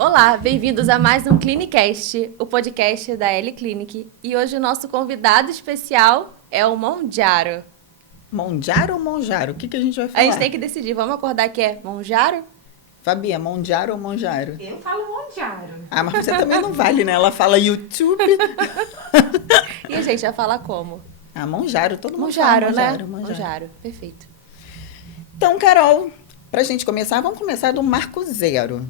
Olá, bem-vindos a mais um Clinicast, o podcast da L Clinic. E hoje o nosso convidado especial é o Monjaro. Monjaro ou Monjaro? O que a gente vai A gente tem falar? que decidir, vamos acordar que é Monjaro? Fabi, é Monjaro ou Monjaro? Eu falo Monjaro. Ah, mas você também não vale, né? Ela fala YouTube. E a gente vai falar como? Ah, Monjaro, todo mundo Monjaro, fala né? Monjaro, Monjaro. Monjaro, perfeito. Então, Carol, pra gente começar, vamos começar do marco zero.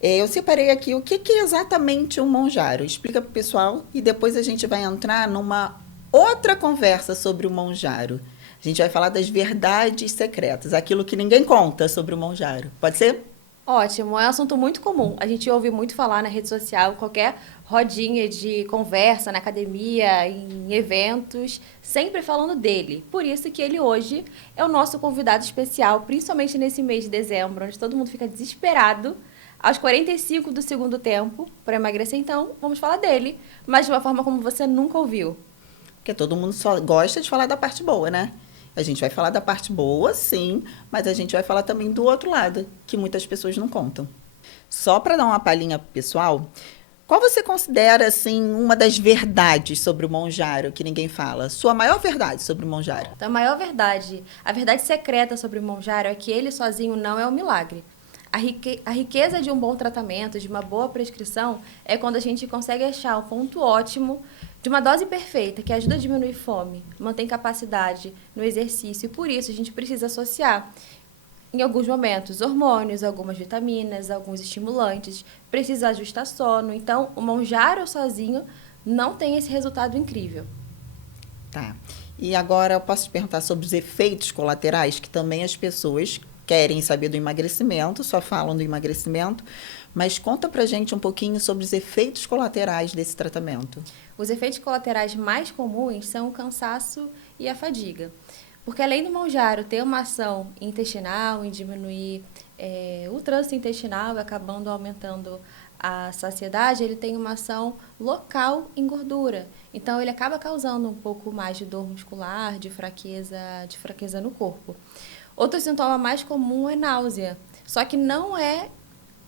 Eu separei aqui o que é exatamente um Monjaro. Explica pro pessoal e depois a gente vai entrar numa outra conversa sobre o Monjaro. A gente vai falar das verdades secretas, aquilo que ninguém conta sobre o Monjaro. Pode ser? Ótimo, é um assunto muito comum. A gente ouve muito falar na rede social, qualquer rodinha de conversa na academia, em eventos, sempre falando dele. Por isso que ele hoje é o nosso convidado especial, principalmente nesse mês de dezembro, onde todo mundo fica desesperado aos 45 do segundo tempo para emagrecer. Então, vamos falar dele, mas de uma forma como você nunca ouviu. Porque todo mundo só gosta de falar da parte boa, né? A gente vai falar da parte boa, sim, mas a gente vai falar também do outro lado, que muitas pessoas não contam. Só para dar uma palhinha pro pessoal, qual você considera, assim, uma das verdades sobre o Monjaro que ninguém fala? Sua maior verdade sobre o Monjaro? Então, a maior verdade, a verdade secreta sobre o Monjaro é que ele sozinho não é um milagre. A riqueza de um bom tratamento, de uma boa prescrição, é quando a gente consegue achar o ponto ótimo de uma dose perfeita, que ajuda a diminuir fome, mantém capacidade no exercício. E por isso a gente precisa associar, em alguns momentos, hormônios, algumas vitaminas, alguns estimulantes, precisa ajustar sono. Então, o Monjaro sozinho não tem esse resultado incrível. Tá. E agora eu posso te perguntar sobre os efeitos colaterais, que também as pessoas querem saber do emagrecimento, só falam do emagrecimento, mas conta pra gente um pouquinho sobre os efeitos colaterais desse tratamento. Os efeitos colaterais mais comuns são o cansaço e a fadiga. Porque além do Monjaro ter uma ação intestinal, em diminuir o trânsito intestinal, acabando aumentando a saciedade, ele tem uma ação local em gordura. Então, ele acaba causando um pouco mais de dor muscular, de fraqueza no corpo. Outro sintoma mais comum é náusea, só que não é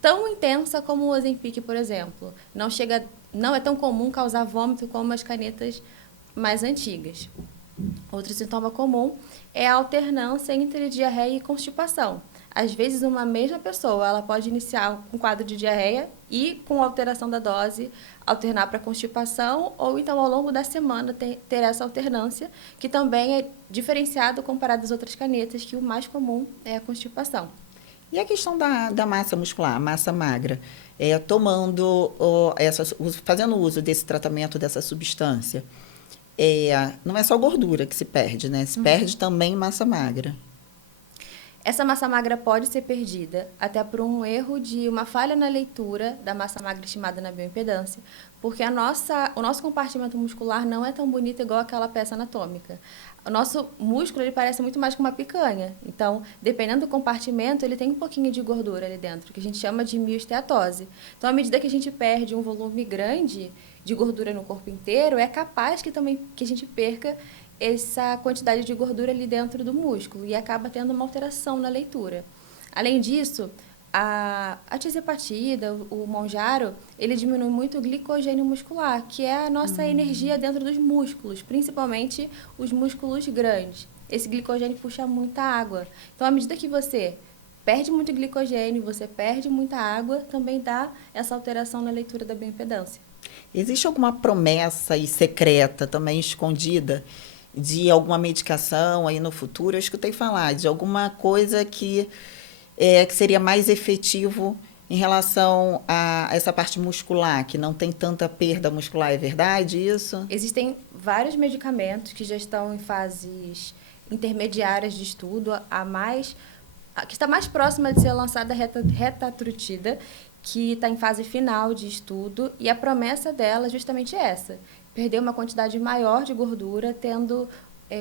tão intensa como o Ozempic, por exemplo. Não é tão comum causar vômito como as canetas mais antigas. Outro sintoma comum é a alternância entre diarreia e constipação. Às vezes, uma mesma pessoa ela pode iniciar um quadro de diarreia e, com alteração da dose, alternar para constipação, ou então, ao longo da semana, ter essa alternância, que também é diferenciado comparado às outras canetas, que o mais comum é a constipação. E a questão da massa muscular, massa magra, fazendo uso desse tratamento, dessa substância, não é só gordura que se perde, né? Se perde também massa magra. Essa massa magra pode ser perdida até por um erro de uma falha na leitura da massa magra estimada na bioimpedância, porque o nosso compartimento muscular não é tão bonito igual aquela peça anatômica. O nosso músculo ele parece muito mais com uma picanha. Então, dependendo do compartimento, ele tem um pouquinho de gordura ali dentro, que a gente chama de miosteatose. Então, à medida que a gente perde um volume grande de gordura no corpo inteiro, é capaz que a gente perca essa quantidade de gordura ali dentro do músculo e acaba tendo uma alteração na leitura. Além disso, a tirzepatida, o Monjaro, ele diminui muito o glicogênio muscular, que é a nossa energia dentro dos músculos, principalmente os músculos grandes. Esse glicogênio puxa muita água. Então, à medida que você perde muito glicogênio, você perde muita água, também dá essa alteração na leitura da bioimpedância. Existe alguma promessa aí secreta, também escondida, de alguma medicação aí no futuro? Eu escutei falar de alguma coisa que seria mais efetivo em relação a essa parte muscular, que não tem tanta perda muscular, é verdade isso? Existem vários medicamentos que já estão em fases intermediárias de estudo, a que está mais próxima de ser lançada a retatrutida, que está em fase final de estudo, e a promessa dela é justamente essa: perder uma quantidade maior de gordura,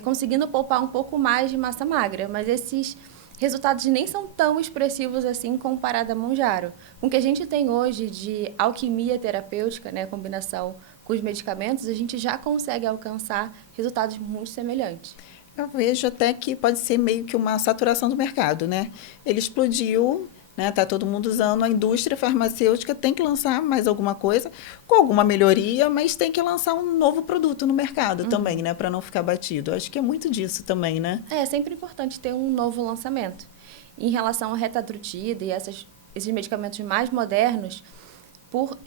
conseguindo poupar um pouco mais de massa magra. Mas esses resultados nem são tão expressivos assim comparado a Monjaro. Com o que a gente tem hoje de alquimia terapêutica, né, a combinação com os medicamentos, a gente já consegue alcançar resultados muito semelhantes. Eu vejo até que pode ser meio que uma saturação do mercado, né? Ele explodiu né? Tá todo mundo usando, a indústria farmacêutica tem que lançar mais alguma coisa, com alguma melhoria, mas tem que lançar um novo produto no mercado também, né? Para não ficar batido. Acho que é muito disso também, né? É sempre importante ter um novo lançamento. Em relação à retatrutida e esses medicamentos mais modernos, por,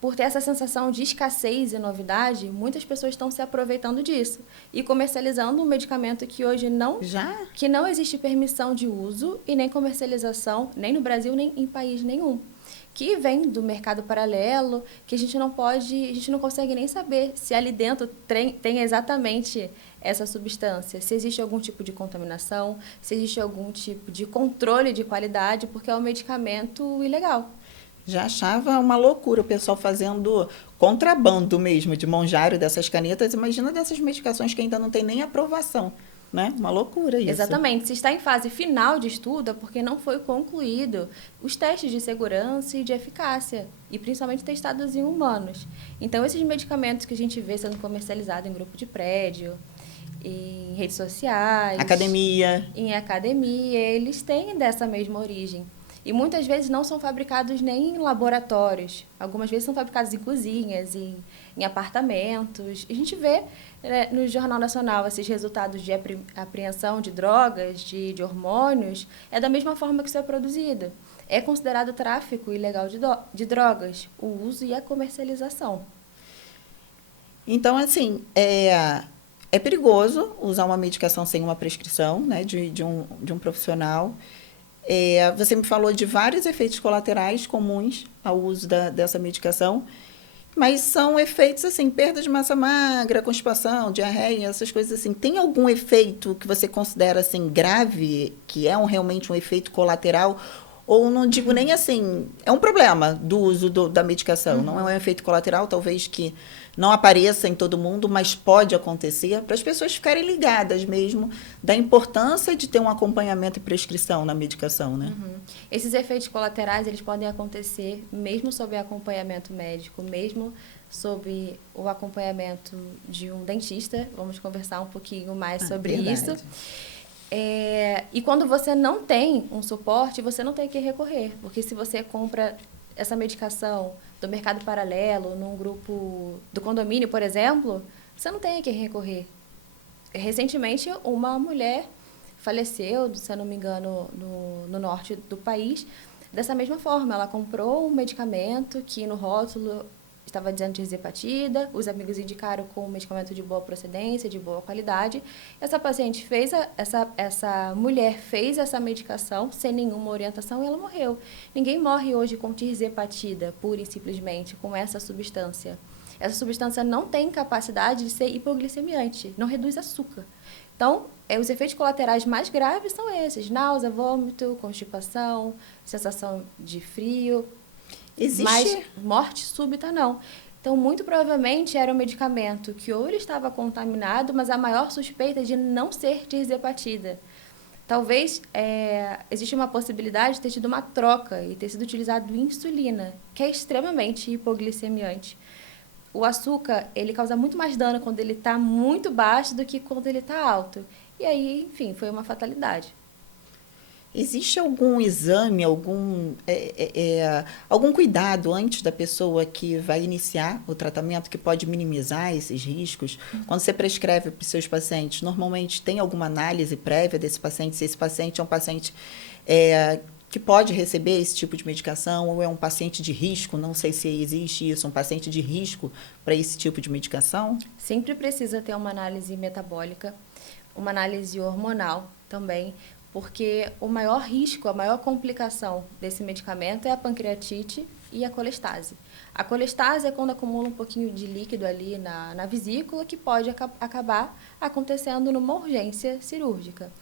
por ter essa sensação de escassez e novidade, muitas pessoas estão se aproveitando disso e comercializando um medicamento que hoje que não existe permissão de uso e nem comercialização, nem no Brasil, nem em país nenhum. Que vem do mercado paralelo, que a gente não consegue nem saber se ali dentro tem exatamente essa substância, se existe algum tipo de contaminação, se existe algum tipo de controle de qualidade, porque é um medicamento ilegal. Já achava uma loucura o pessoal fazendo contrabando mesmo de monjário dessas canetas. Imagina dessas medicações que ainda não tem nem aprovação, né? Uma loucura isso. Exatamente. Se está em fase final de estudo, é porque não foi concluído os testes de segurança e de eficácia, e principalmente testados em humanos. Então, esses medicamentos que a gente vê sendo comercializados em grupo de prédio, em redes sociais, em academia, eles têm dessa mesma origem. E muitas vezes não são fabricados nem em laboratórios. Algumas vezes são fabricados em cozinhas, em apartamentos. A gente vê, né, no Jornal Nacional esses resultados de apreensão de drogas, de hormônios. É da mesma forma que isso é produzido. É considerado tráfico ilegal de drogas, o uso e a comercialização. Então, assim, é perigoso usar uma medicação sem uma prescrição, né, de um profissional. Você me falou de vários efeitos colaterais comuns ao uso dessa medicação, mas são efeitos assim, perda de massa magra, constipação, diarreia, essas coisas assim. Tem algum efeito que você considera assim grave, que é realmente um efeito colateral? Ou não digo nem assim, é um problema do uso da medicação, não é um efeito colateral, talvez que não apareça em todo mundo, mas pode acontecer, para as pessoas ficarem ligadas mesmo da importância de ter um acompanhamento e prescrição na medicação, né? Esses efeitos colaterais, eles podem acontecer mesmo sob acompanhamento médico, mesmo sob o acompanhamento de um dentista. Vamos conversar um pouquinho mais sobre isso. E quando você não tem um suporte, você não tem que recorrer, porque se você compra essa medicação do mercado paralelo, num grupo do condomínio, por exemplo, você não tem que recorrer. Recentemente, uma mulher faleceu, se eu não me engano, no norte do país, dessa mesma forma. Ela comprou um medicamento que no rótulo estava dizendo tirzepatida, os amigos indicaram com um medicamento de boa procedência, de boa qualidade. Essa paciente essa mulher fez essa medicação sem nenhuma orientação e ela morreu. Ninguém morre hoje com tirzepatida, pura e simplesmente, com essa substância. Essa substância não tem capacidade de ser hipoglicemiante, não reduz açúcar. Então, os efeitos colaterais mais graves são esses: náusea, vômito, constipação, sensação de frio. Mas morte súbita, não. Então, muito provavelmente, era um medicamento que ou ele estava contaminado, mas a maior suspeita é de não ser tirzepatida. Talvez existe uma possibilidade de ter tido uma troca e ter sido utilizado insulina, que é extremamente hipoglicemiante. O açúcar, ele causa muito mais dano quando ele está muito baixo do que quando ele está alto. E aí, enfim, foi uma fatalidade. Existe algum exame, algum cuidado antes da pessoa que vai iniciar o tratamento que pode minimizar esses riscos? Quando você prescreve para os seus pacientes, normalmente tem alguma análise prévia desse paciente, se esse paciente é um paciente que pode receber esse tipo de medicação ou é um paciente de risco? Não sei se existe isso, um paciente de risco para esse tipo de medicação? Sempre precisa ter uma análise metabólica, uma análise hormonal também, porque o maior risco, a maior complicação desse medicamento é a pancreatite e a colestase. A colestase é quando acumula um pouquinho de líquido ali na vesícula, que pode acabar acontecendo numa urgência cirúrgica.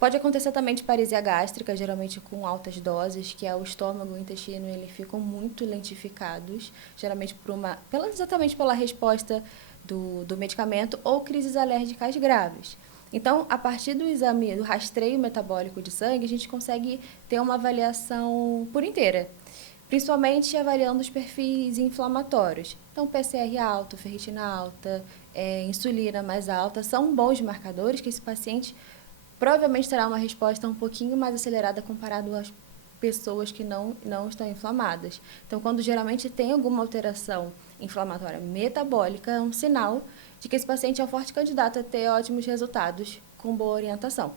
Pode acontecer também de paresia gástrica, geralmente com altas doses, que é o estômago e o intestino, eles ficam muito lentificados, geralmente exatamente pela resposta do medicamento, ou crises alérgicas graves. Então, a partir do exame, do rastreio metabólico de sangue, a gente consegue ter uma avaliação por inteira, principalmente avaliando os perfis inflamatórios. Então, PCR alto, ferritina alta, insulina mais alta, são bons marcadores que esse paciente provavelmente terá uma resposta um pouquinho mais acelerada comparado às pessoas que não estão inflamadas. Então, quando geralmente tem alguma alteração inflamatória metabólica, é um sinal de que esse paciente é um forte candidato a ter ótimos resultados com boa orientação.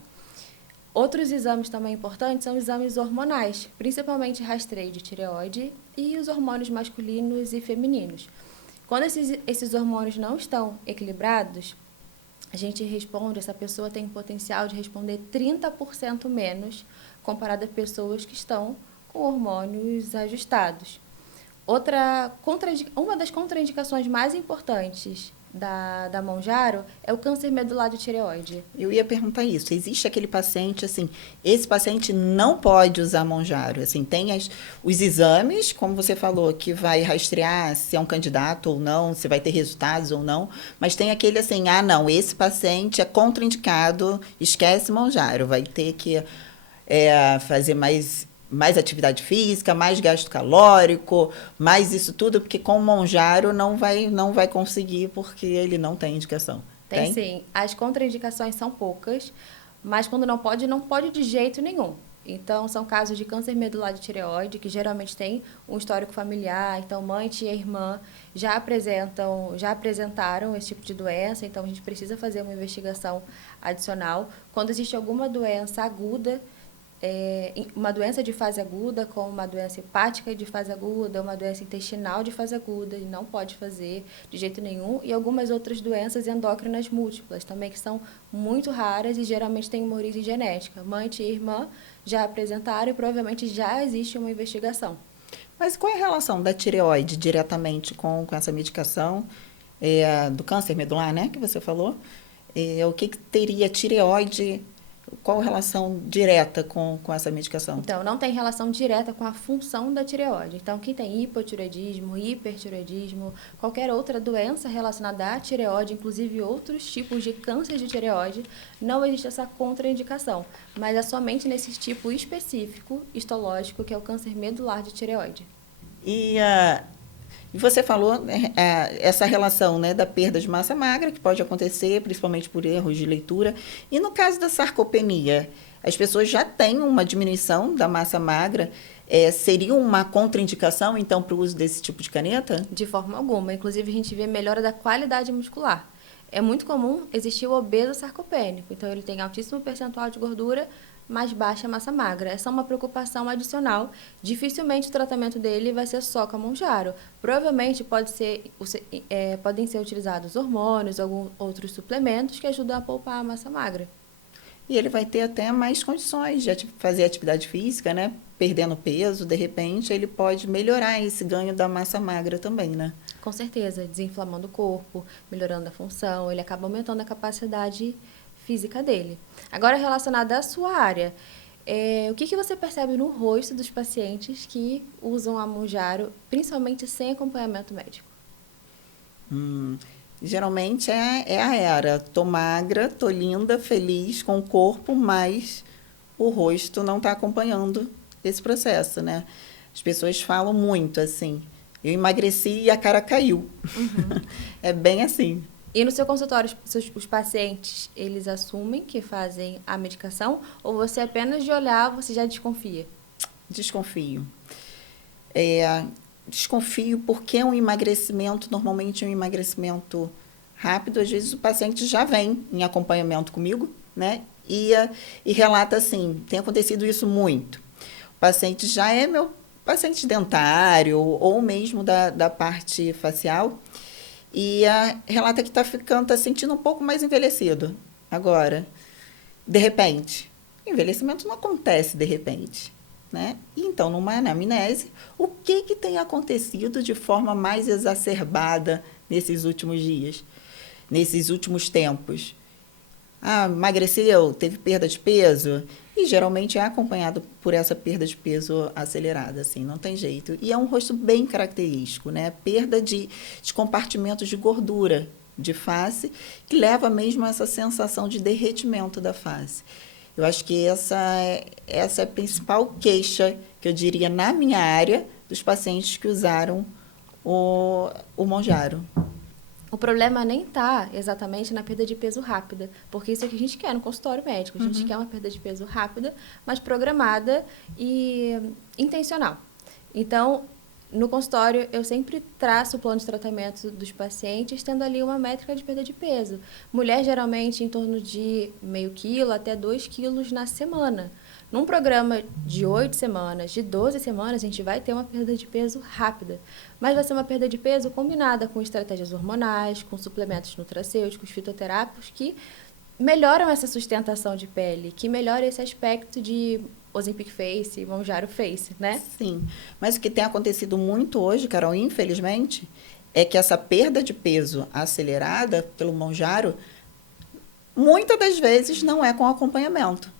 Outros exames também importantes são exames hormonais, principalmente rastreio de tireoide e os hormônios masculinos e femininos. Quando esses hormônios não estão equilibrados, a gente responde, essa pessoa tem o potencial de responder 30% menos comparado a pessoas que estão com hormônios ajustados. Uma das contraindicações mais importantes da Mounjaro é o câncer medular de tireoide. Eu ia perguntar isso. Existe aquele paciente, assim, esse paciente não pode usar Mounjaro. Assim, tem os exames, como você falou, que vai rastrear se é um candidato ou não, se vai ter resultados ou não, mas tem aquele assim, não, esse paciente é contraindicado, esquece Mounjaro, vai ter que fazer mais atividade física, mais gasto calórico, mais isso tudo, porque com o Mounjaro não vai conseguir, porque ele não tem indicação. Tem sim. As contraindicações são poucas, mas quando não pode de jeito nenhum. Então, são casos de câncer medular de tireoide, que geralmente tem um histórico familiar. Então, mãe, tia e irmã já apresentaram esse tipo de doença, então a gente precisa fazer uma investigação adicional. Quando existe alguma doença aguda, uma doença de fase aguda, como uma doença hepática de fase aguda, uma doença intestinal de fase aguda, e não pode fazer de jeito nenhum, e algumas outras doenças endócrinas múltiplas também, que são muito raras e geralmente têm uma origem genética. Mãe, tia e irmã já apresentaram e provavelmente já existe uma investigação. Mas qual é a relação da tireoide diretamente com essa medicação do câncer medular, né, que você falou? O que teria tireoide? Qual a relação direta com essa medicação? Então, não tem relação direta com a função da tireoide. Então, quem tem hipotireoidismo, hipertireoidismo, qualquer outra doença relacionada à tireoide, inclusive outros tipos de câncer de tireoide, não existe essa contraindicação. Mas é somente nesse tipo específico histológico, que é o câncer medular de tireoide. E você falou essa relação, né, da perda de massa magra, que pode acontecer principalmente por erros de leitura. E no caso da sarcopenia, as pessoas já têm uma diminuição da massa magra. Seria uma contraindicação, então, para o uso desse tipo de caneta? De forma alguma. Inclusive, a gente vê melhora da qualidade muscular. É muito comum existir o obeso sarcopênico. Então, ele tem altíssimo percentual de gordura, mais baixa massa magra. Essa é uma preocupação adicional. Dificilmente o tratamento dele vai ser só com a Mounjaro. Provavelmente podem ser utilizados hormônios, alguns outros suplementos que ajudam a poupar a massa magra. E ele vai ter até mais condições de fazer atividade física, né? Perdendo peso, de repente, ele pode melhorar esse ganho da massa magra também, né? Com certeza, desinflamando o corpo, melhorando a função, ele acaba aumentando a capacidade física dele. Agora, relacionada à sua área, o que você percebe no rosto dos pacientes que usam a Mounjaro, principalmente sem acompanhamento médico? Geralmente é a era. Tô magra, tô linda, feliz com o corpo, mas o rosto não está acompanhando esse processo, né? As pessoas falam muito assim, eu emagreci e a cara caiu. Uhum. É bem assim. E no seu consultório, os pacientes, eles assumem que fazem a medicação ou você apenas de olhar, você já desconfia? Desconfio. Desconfio porque é um emagrecimento, normalmente é um emagrecimento rápido. Às vezes o paciente já vem em acompanhamento comigo, né? E relata assim, tem acontecido isso muito. O paciente já é meu paciente dentário ou mesmo da parte facial, e relata que está sentindo um pouco mais envelhecido agora. De repente, envelhecimento não acontece de repente, né? E então, numa anamnese, o que tem acontecido de forma mais exacerbada nesses últimos dias, nesses últimos tempos? Emagreceu, teve perda de peso, e geralmente é acompanhado por essa perda de peso acelerada, assim, não tem jeito. E é um rosto bem característico, né? Perda de compartimentos de gordura de face, que leva mesmo a essa sensação de derretimento da face. Eu acho que essa é a principal queixa, que eu diria, na minha área, dos pacientes que usaram o Mounjaro. O problema nem está exatamente na perda de peso rápida, porque isso é o que a gente quer no consultório médico. A gente quer uma perda de peso rápida, mas programada e intencional. Então, no consultório, eu sempre traço o plano de tratamento dos pacientes, tendo ali uma métrica de perda de peso. Mulher, geralmente, em torno de meio quilo até 2 quilos na semana. Num programa de 8 semanas, de 12 semanas, a gente vai ter uma perda de peso rápida. Mas vai ser uma perda de peso combinada com estratégias hormonais, com suplementos nutracêuticos, fitoterápicos, que melhoram essa sustentação de pele, que melhoram esse aspecto de Ozempic Face, Mounjaro Face, né? Sim, mas o que tem acontecido muito hoje, Carol, infelizmente, é que essa perda de peso acelerada pelo Mounjaro, muitas das vezes não é com acompanhamento.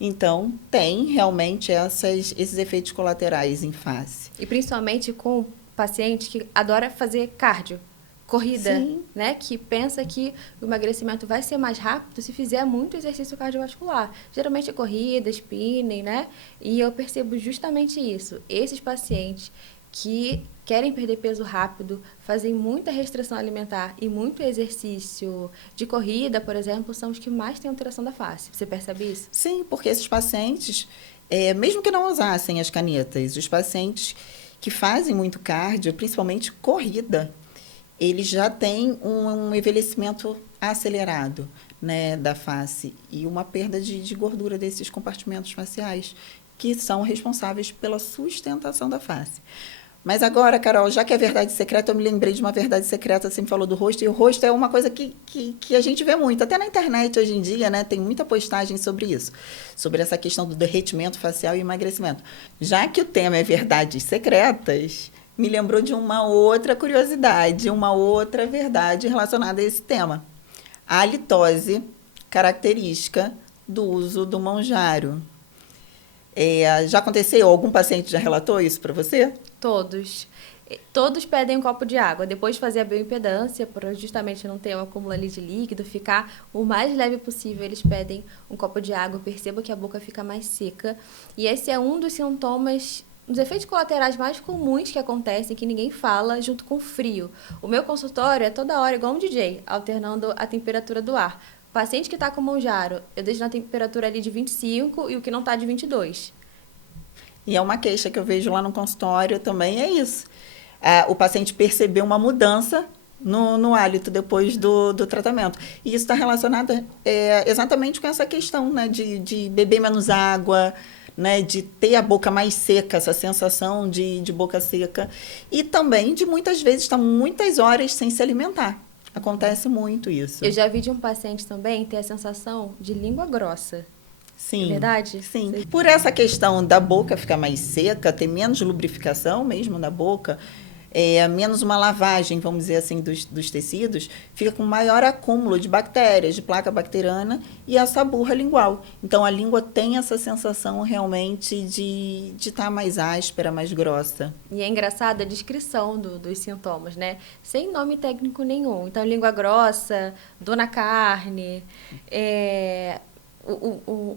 Então, tem realmente esses efeitos colaterais em face. E principalmente com paciente que adora fazer cardio, corrida, Sim. né? Que pensa que o emagrecimento vai ser mais rápido se fizer muito exercício cardiovascular. Geralmente é corrida, spinning, né? E eu percebo justamente isso. Esses pacientes que querem perder peso rápido, fazem muita restrição alimentar e muito exercício de corrida, por exemplo, são os que mais têm alteração da face. Você percebe isso? Sim, porque esses pacientes, mesmo que não usassem as canetas, os pacientes que fazem muito cardio, principalmente corrida, eles já têm um envelhecimento acelerado, né, da face e uma perda de gordura desses compartimentos faciais, que são responsáveis pela sustentação da face. Mas agora, Carol, já que é verdade secreta, eu me lembrei de uma verdade secreta, você me falou do rosto, e o rosto é uma coisa que a gente vê muito, até na internet hoje em dia, né, tem muita postagem sobre isso, sobre essa questão do derretimento facial e emagrecimento. Já que o tema é verdades secretas, me lembrou de uma outra curiosidade, uma outra verdade relacionada a esse tema. A halitose, característica do uso do Mounjaro. Já aconteceu? Algum paciente já relatou isso para você? Todos. Todos pedem um copo de água. Depois de fazer a bioimpedância, para justamente não ter um acúmulo ali de líquido, ficar o mais leve possível, eles pedem um copo de água. Perceba que a boca fica mais seca. E esse é um dos sintomas, dos efeitos colaterais mais comuns que acontecem, que ninguém fala, junto com o frio. O meu consultório é toda hora igual um DJ, alternando a temperatura do ar. O paciente que está com Mounjaro, eu deixo na temperatura ali de 25 e o que não está de 22. E é uma queixa que eu vejo lá no consultório também, é isso. O paciente percebeu uma mudança no hálito depois do tratamento. E isso está relacionado exatamente com essa questão, né, de beber menos água, né, de ter a boca mais seca, essa sensação de boca seca. E também de muitas vezes estar muitas horas sem se alimentar. Acontece muito isso. Eu já vi de um paciente também ter a sensação de língua grossa. Sim. É verdade? Sim. Por essa questão da boca ficar mais seca, ter menos lubrificação mesmo na boca, menos uma lavagem, vamos dizer assim, dos tecidos, fica com maior acúmulo de bactérias, de placa bacteriana e essa burra lingual. Então, a língua tem essa sensação realmente de estar mais áspera, mais grossa. E é engraçado a descrição dos sintomas, né? Sem nome técnico nenhum. Então, língua grossa, dor na carne,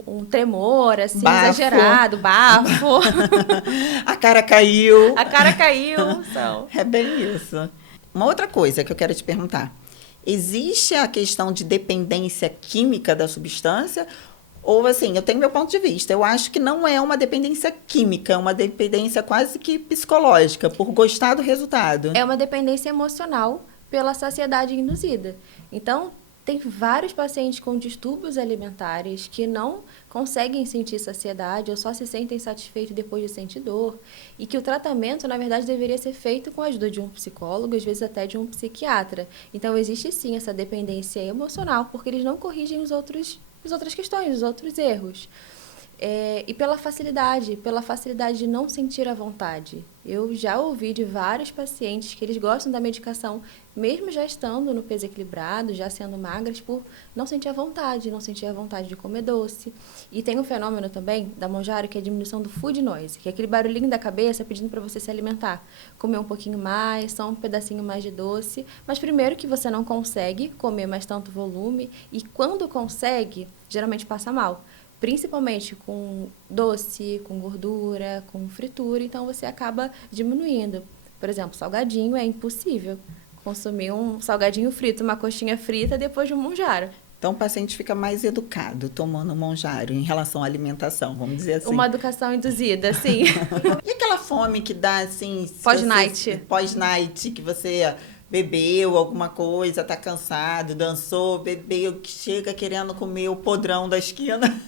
um tremor, assim, Bafo. Exagerado, bafo. A cara caiu. A cara caiu. São. É bem isso. Uma outra coisa que eu quero te perguntar. Existe a questão de dependência química da substância? Ou, assim, eu tenho meu ponto de vista. Eu acho que não é uma dependência química, é uma dependência quase que psicológica, por gostar do resultado. É uma dependência emocional pela saciedade induzida. Então, tem vários pacientes com distúrbios alimentares que não conseguem sentir saciedade ou só se sentem satisfeitos depois de sentir dor. E que o tratamento, na verdade, deveria ser feito com a ajuda de um psicólogo, às vezes até de um psiquiatra. Então, existe sim essa dependência emocional, porque eles não corrigem as outras questões, os outros erros. E pela facilidade de não sentir a vontade. Eu já ouvi de vários pacientes que eles gostam da medicação, mesmo já estando no peso equilibrado, já sendo magras, por não sentir a vontade de comer doce. E tem um fenômeno também da Mounjaro, que é a diminuição do food noise, que é aquele barulhinho da cabeça pedindo para você se alimentar. Comer um pouquinho mais, só um pedacinho mais de doce. Mas primeiro que você não consegue comer mais tanto volume, e quando consegue, geralmente passa mal. Principalmente com doce, com gordura, com fritura, então você acaba diminuindo. Por exemplo, salgadinho é impossível consumir um salgadinho frito, uma coxinha frita depois de um monjaro. Então, o paciente fica mais educado tomando monjaro em relação à alimentação, vamos dizer assim. Uma educação induzida, sim. E aquela fome que dá, assim... Pós-night. Pós-night, que você bebeu alguma coisa, tá cansado, dançou, bebeu, que chega querendo comer o podrão da esquina.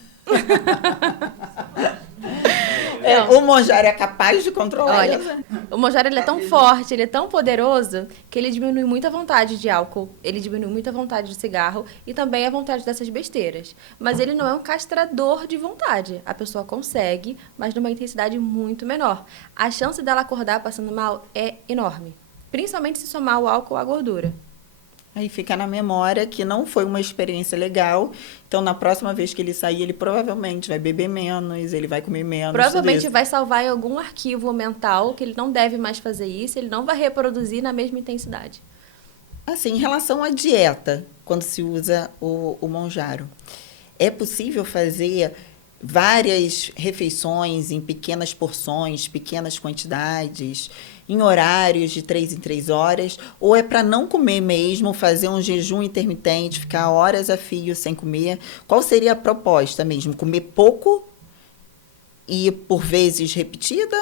O monjaro é capaz de controlar. Olha, o monjaro ele é tão forte, ele é tão poderoso, que ele diminui muito a vontade de álcool, ele diminui muito a vontade de cigarro e também a vontade dessas besteiras. Mas ele não é um castrador de vontade. A pessoa consegue, mas numa intensidade muito menor. A chance dela acordar passando mal é enorme, principalmente se somar o álcool à gordura. Aí fica na memória que não foi uma experiência legal. Então, na próxima vez que ele sair, ele provavelmente vai beber menos, ele vai comer menos. Provavelmente vai salvar em algum arquivo mental que ele não deve mais fazer isso, ele não vai reproduzir na mesma intensidade. Assim, em relação à dieta, quando se usa o monjaro, é possível fazer várias refeições em pequenas porções, pequenas quantidades, em horários de 3 em 3 horas, ou é para não comer mesmo, fazer um jejum intermitente, ficar horas a fio sem comer? Qual seria a proposta mesmo? Comer pouco e por vezes repetida?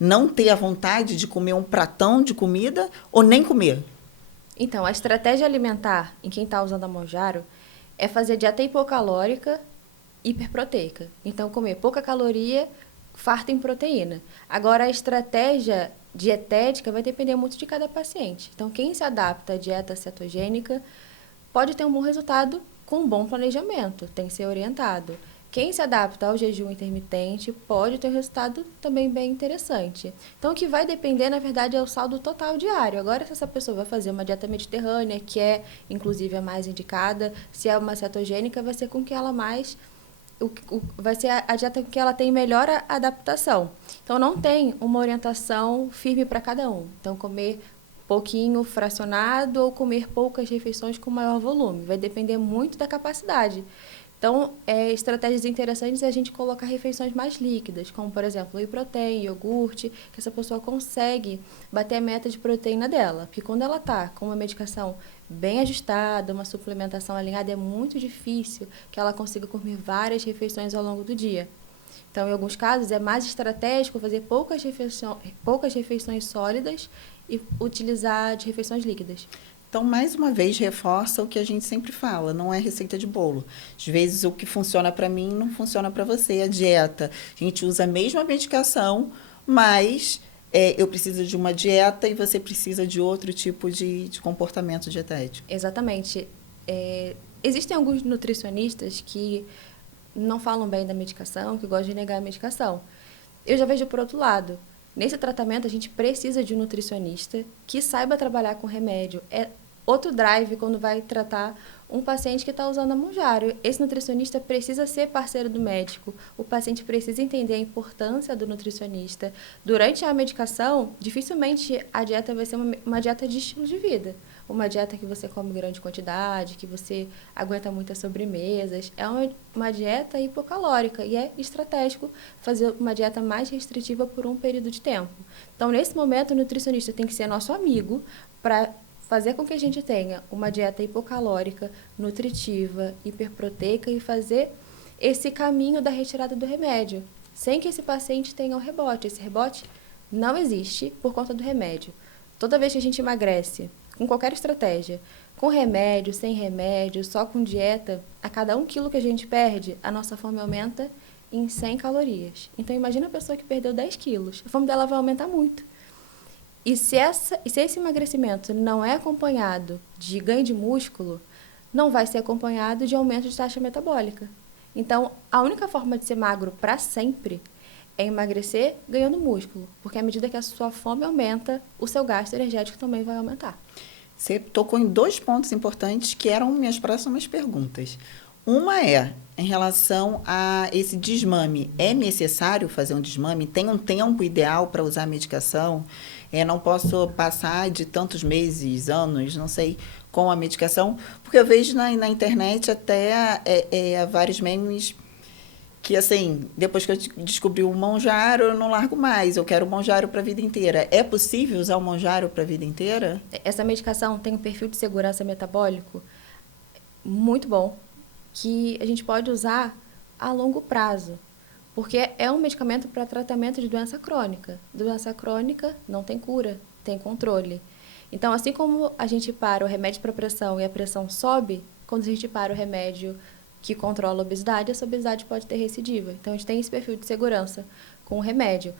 Não ter a vontade de comer um pratão de comida ou nem comer? Então, a estratégia alimentar em quem está usando a monjaro é fazer dieta hipocalórica, hiperproteica. Então, comer pouca caloria, farta em proteína. Agora, a estratégia dietética vai depender muito de cada paciente. Então, quem se adapta à dieta cetogênica pode ter um bom resultado com um bom planejamento, tem que ser orientado. Quem se adapta ao jejum intermitente pode ter um resultado também bem interessante. Então, o que vai depender, na verdade, é o saldo total diário. Agora, se essa pessoa vai fazer uma dieta mediterrânea, que é, inclusive, a mais indicada, se é uma cetogênica, vai ser com que ela mais... vai ser a dieta que ela tem melhor adaptação. Então, não tem uma orientação firme para cada um. Então, comer pouquinho fracionado ou comer poucas refeições com maior volume. Vai depender muito da capacidade. Então, estratégias interessantes é a gente colocar refeições mais líquidas, como, por exemplo, whey protein, iogurte, que essa pessoa consegue bater a meta de proteína dela. Porque quando ela está com uma medicação bem ajustada, uma suplementação alinhada, é muito difícil que ela consiga comer várias refeições ao longo do dia. Então, em alguns casos, é mais estratégico fazer poucas refeições sólidas e utilizar de refeições líquidas. Então, mais uma vez, reforça o que a gente sempre fala, não é receita de bolo. Às vezes, o que funciona para mim não funciona para você. A dieta, a gente usa a mesma medicação, mas eu preciso de uma dieta e você precisa de outro tipo de comportamento dietético. Exatamente. Existem alguns nutricionistas que não falam bem da medicação, que gostam de negar a medicação. Eu já vejo por outro lado. Nesse tratamento, a gente precisa de um nutricionista que saiba trabalhar com remédio. É outro drive quando vai tratar um paciente que está usando a monjaro. Esse nutricionista precisa ser parceiro do médico. O paciente precisa entender a importância do nutricionista. Durante a medicação, dificilmente a dieta vai ser uma dieta de estilo de vida. Uma dieta que você come grande quantidade, que você aguenta muitas sobremesas. É uma dieta hipocalórica e é estratégico fazer uma dieta mais restritiva por um período de tempo. Então, nesse momento, o nutricionista tem que ser nosso amigo para fazer com que a gente tenha uma dieta hipocalórica, nutritiva, hiperproteica e fazer esse caminho da retirada do remédio, sem que esse paciente tenha um rebote. Esse rebote não existe por conta do remédio. Toda vez que a gente emagrece, com qualquer estratégia, com remédio, sem remédio, só com dieta, a cada 1 quilo que a gente perde, a nossa fome aumenta em 100 calorias. Então, imagina a pessoa que perdeu 10 quilos. A fome dela vai aumentar muito. E se esse emagrecimento não é acompanhado de ganho de músculo, não vai ser acompanhado de aumento de taxa metabólica. Então, a única forma de ser magro para sempre é emagrecer ganhando músculo, porque à medida que a sua fome aumenta, o seu gasto energético também vai aumentar. Você tocou em 2 pontos importantes que eram minhas próximas perguntas. Uma é, em relação a esse desmame, é necessário fazer um desmame? Tem um tempo ideal para usar a medicação? Não posso passar de tantos meses, anos, não sei, com a medicação, porque eu vejo na internet até vários memes que, assim, depois que eu descobri o Monjaro, eu não largo mais. Eu quero o Monjaro para a vida inteira. É possível usar o Monjaro para a vida inteira? Essa medicação tem um perfil de segurança metabólico muito bom, que a gente pode usar a longo prazo, porque é um medicamento para tratamento de doença crônica. Doença crônica não tem cura, tem controle. Então, assim como a gente para o remédio para pressão e a pressão sobe, quando a gente para o remédio que controla a obesidade, essa obesidade pode ter recidiva. Então, a gente tem esse perfil de segurança com o remédio.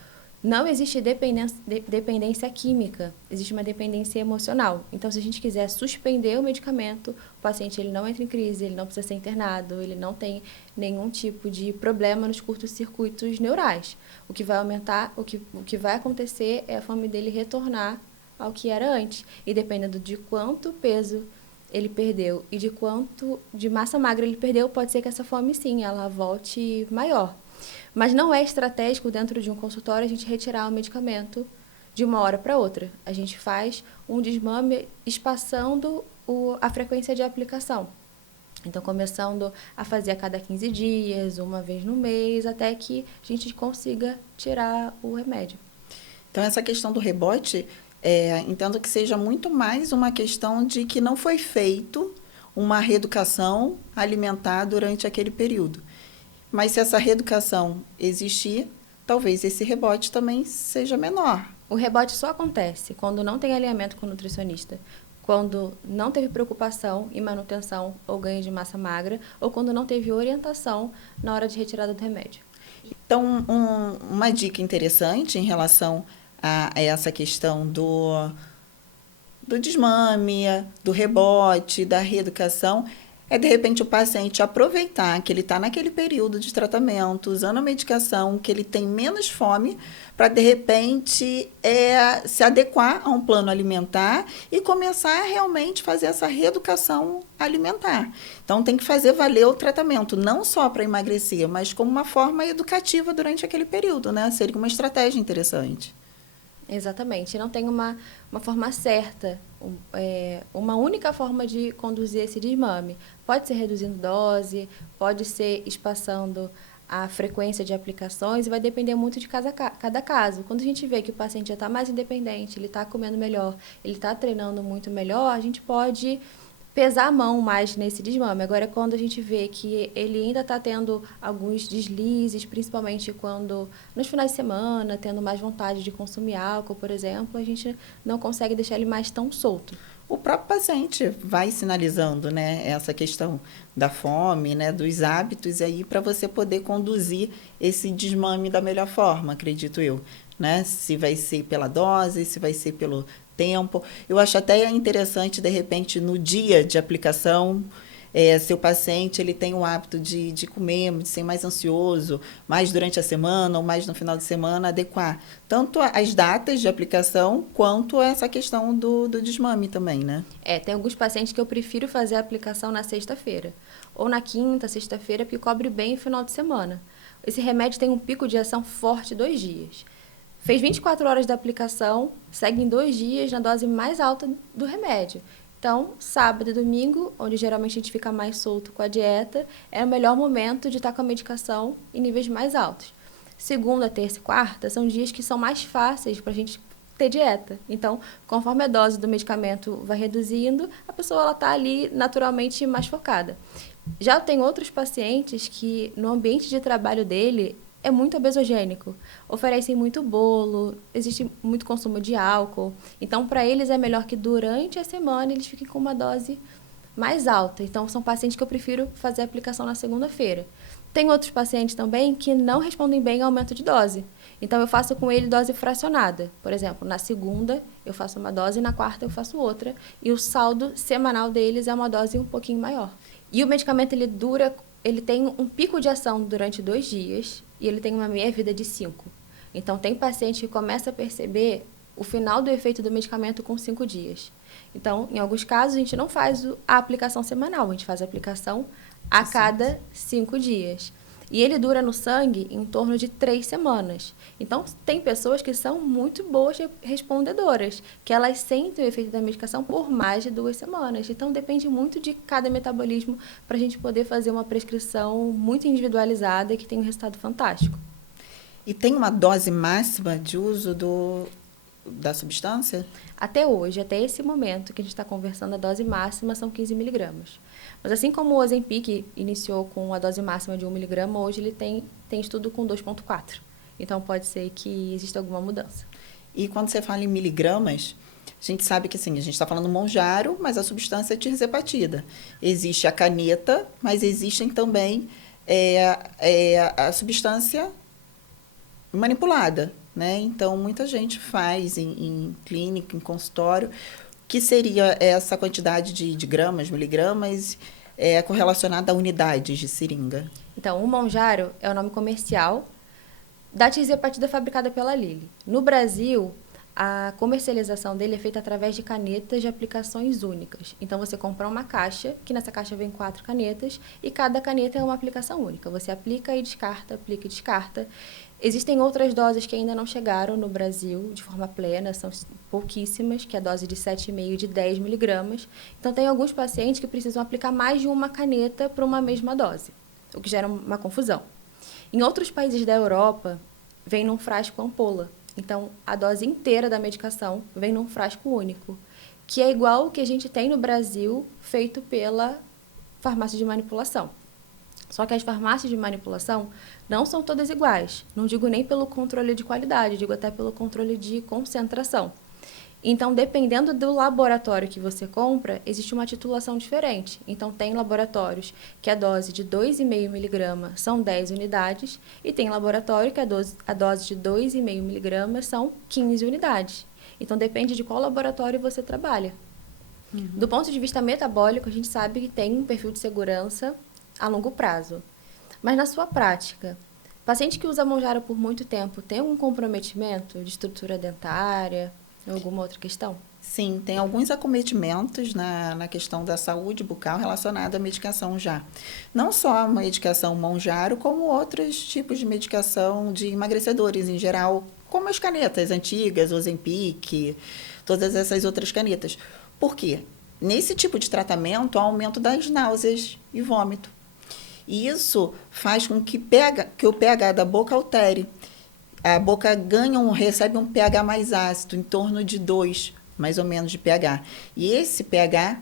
Não existe dependência química, existe uma dependência emocional. Então, se a gente quiser suspender o medicamento, o paciente ele não entra em crise, ele não precisa ser internado, ele não tem nenhum tipo de problema nos curtos-circuitos neurais. O que vai aumentar, o que vai acontecer é a fome dele retornar ao que era antes. E dependendo de quanto peso ele perdeu e de quanto de massa magra ele perdeu, pode ser que essa fome, sim, ela volte maior. Mas não é estratégico dentro de um consultório a gente retirar o medicamento de uma hora para outra. A gente faz um desmame espaçando a frequência de aplicação. Então, começando a fazer a cada 15 dias, uma vez no mês, até que a gente consiga tirar o remédio. Então, essa questão do rebote, entendo que seja muito mais uma questão de que não foi feito uma reeducação alimentar durante aquele período. Mas se essa reeducação existir, talvez esse rebote também seja menor. O rebote só acontece quando não tem alinhamento com o nutricionista, quando não teve preocupação em manutenção ou ganho de massa magra, ou quando não teve orientação na hora de retirada do remédio. Então, uma dica interessante em relação a essa questão do desmame, do rebote, da reeducação, é, de repente, o paciente aproveitar que ele está naquele período de tratamento, usando a medicação, que ele tem menos fome, para, de repente, se adequar a um plano alimentar e começar a realmente fazer essa reeducação alimentar. Então, tem que fazer valer o tratamento, não só para emagrecer, mas como uma forma educativa durante aquele período, né? Seria uma estratégia interessante. Exatamente. Não tem uma forma certa, uma única forma de conduzir esse desmame. Pode ser reduzindo dose, pode ser espaçando a frequência de aplicações e vai depender muito de cada caso. Quando a gente vê que o paciente já está mais independente, ele está comendo melhor, ele está treinando muito melhor, a gente pode pesar a mão mais nesse desmame. Agora, quando a gente vê que ele ainda está tendo alguns deslizes, principalmente quando nos finais de semana, tendo mais vontade de consumir álcool, por exemplo, a gente não consegue deixar ele mais tão solto. O próprio paciente vai sinalizando, né, essa questão da fome, né, dos hábitos aí para você poder conduzir esse desmame da melhor forma, acredito eu, né? Se vai ser pela dose, se vai ser pelo tempo. Eu acho até interessante, de repente, no dia de aplicação, se o paciente ele tem o hábito de comer, de ser mais ansioso, mais durante a semana ou mais no final de semana, adequar tanto as datas de aplicação quanto essa questão do desmame também, né? Tem alguns pacientes que eu prefiro fazer a aplicação na sexta-feira, ou na quinta, sexta-feira, porque cobre bem o final de semana. Esse remédio tem um pico de ação forte 2 dias. Fez 24 horas da aplicação, segue em 2 dias na dose mais alta do remédio. Então, sábado e domingo, onde geralmente a gente fica mais solto com a dieta, é o melhor momento de estar com a medicação em níveis mais altos. Segunda, terça e quarta são dias que são mais fáceis para a gente ter dieta. Então, conforme a dose do medicamento vai reduzindo, a pessoa está ali naturalmente mais focada. Já tem outros pacientes que no ambiente de trabalho dele é muito obesogênico, oferecem muito bolo, existe muito consumo de álcool. Então, para eles é melhor que durante a semana eles fiquem com uma dose mais alta. Então, são pacientes que eu prefiro fazer a aplicação na segunda-feira. Tem outros pacientes também que não respondem bem ao aumento de dose. Então, eu faço com ele dose fracionada. Por exemplo, na segunda eu faço uma dose, na quarta eu faço outra. E o saldo semanal deles é uma dose um pouquinho maior. E o medicamento ele tem um pico de ação durante 2 dias e ele tem uma meia-vida de 5. Então, tem paciente que começa a perceber o final do efeito do medicamento com 5 dias. Então, em alguns casos, a gente não faz a aplicação semanal, a gente faz a aplicação a cada 5 dias. E ele dura no sangue em torno de 3 semanas. Então, tem pessoas que são muito boas respondedoras, que elas sentem o efeito da medicação por mais de 2 semanas. Então, depende muito de cada metabolismo para a gente poder fazer uma prescrição muito individualizada e que tenha um resultado fantástico. E tem uma dose máxima de uso da substância? Até hoje, até esse momento que a gente está conversando, a dose máxima são 15 miligramas. Mas assim como o Ozempic iniciou com a dose máxima de 1 miligrama, hoje ele tem estudo com 2,4. Então, pode ser que exista alguma mudança. E quando você fala em miligramas, a gente sabe que assim, a gente está falando Monjaro, mas a substância é tirzepatida. Existe a caneta, mas existem também a substância manipulada, né? Então, muita gente faz em clínica, em consultório, que seria essa quantidade de gramas, miligramas, correlacionada a unidades de seringa. Então, o Monjaro é o nome comercial da tirzepatida fabricada pela Lilly. No Brasil, a comercialização dele é feita através de canetas de aplicações únicas. Então, você compra uma caixa, que nessa caixa vem 4 canetas, e cada caneta é uma aplicação única. Você aplica e descarta, aplica e descarta. Existem outras doses que ainda não chegaram no Brasil de forma plena, são pouquíssimas, que é a dose de 7,5 e de 10 miligramas. Então, tem alguns pacientes que precisam aplicar mais de uma caneta para uma mesma dose, o que gera uma confusão. Em outros países da Europa, vem num frasco ampola. Então, a dose inteira da medicação vem num frasco único, que é igual o que a gente tem no Brasil, feito pela farmácia de manipulação. Só que as farmácias de manipulação não são todas iguais. Não digo nem pelo controle de qualidade, digo até pelo controle de concentração. Então, dependendo do laboratório que você compra, existe uma titulação diferente. Então, tem laboratórios que a dose de 2,5 miligrama são 10 unidades e tem laboratório que a dose de 2,5 miligramas são 15 unidades. Então, depende de qual laboratório você trabalha. Do ponto de vista metabólico, a gente sabe que tem um perfil de segurança a longo prazo. Mas na sua prática, paciente que usa Monjaro por muito tempo tem algum comprometimento de estrutura dentária, alguma outra questão? Sim, tem alguns acometimentos na questão da saúde bucal relacionada à medicação já. Não só a medicação Monjaro, como outros tipos de medicação de emagrecedores em geral, como as canetas antigas, Ozempic, todas essas outras canetas. Por quê? Nesse tipo de tratamento, há aumento das náuseas e vômito. E isso faz com que o pH da boca altere. A boca recebe um pH mais ácido, em torno de 2, mais ou menos, de pH. E esse pH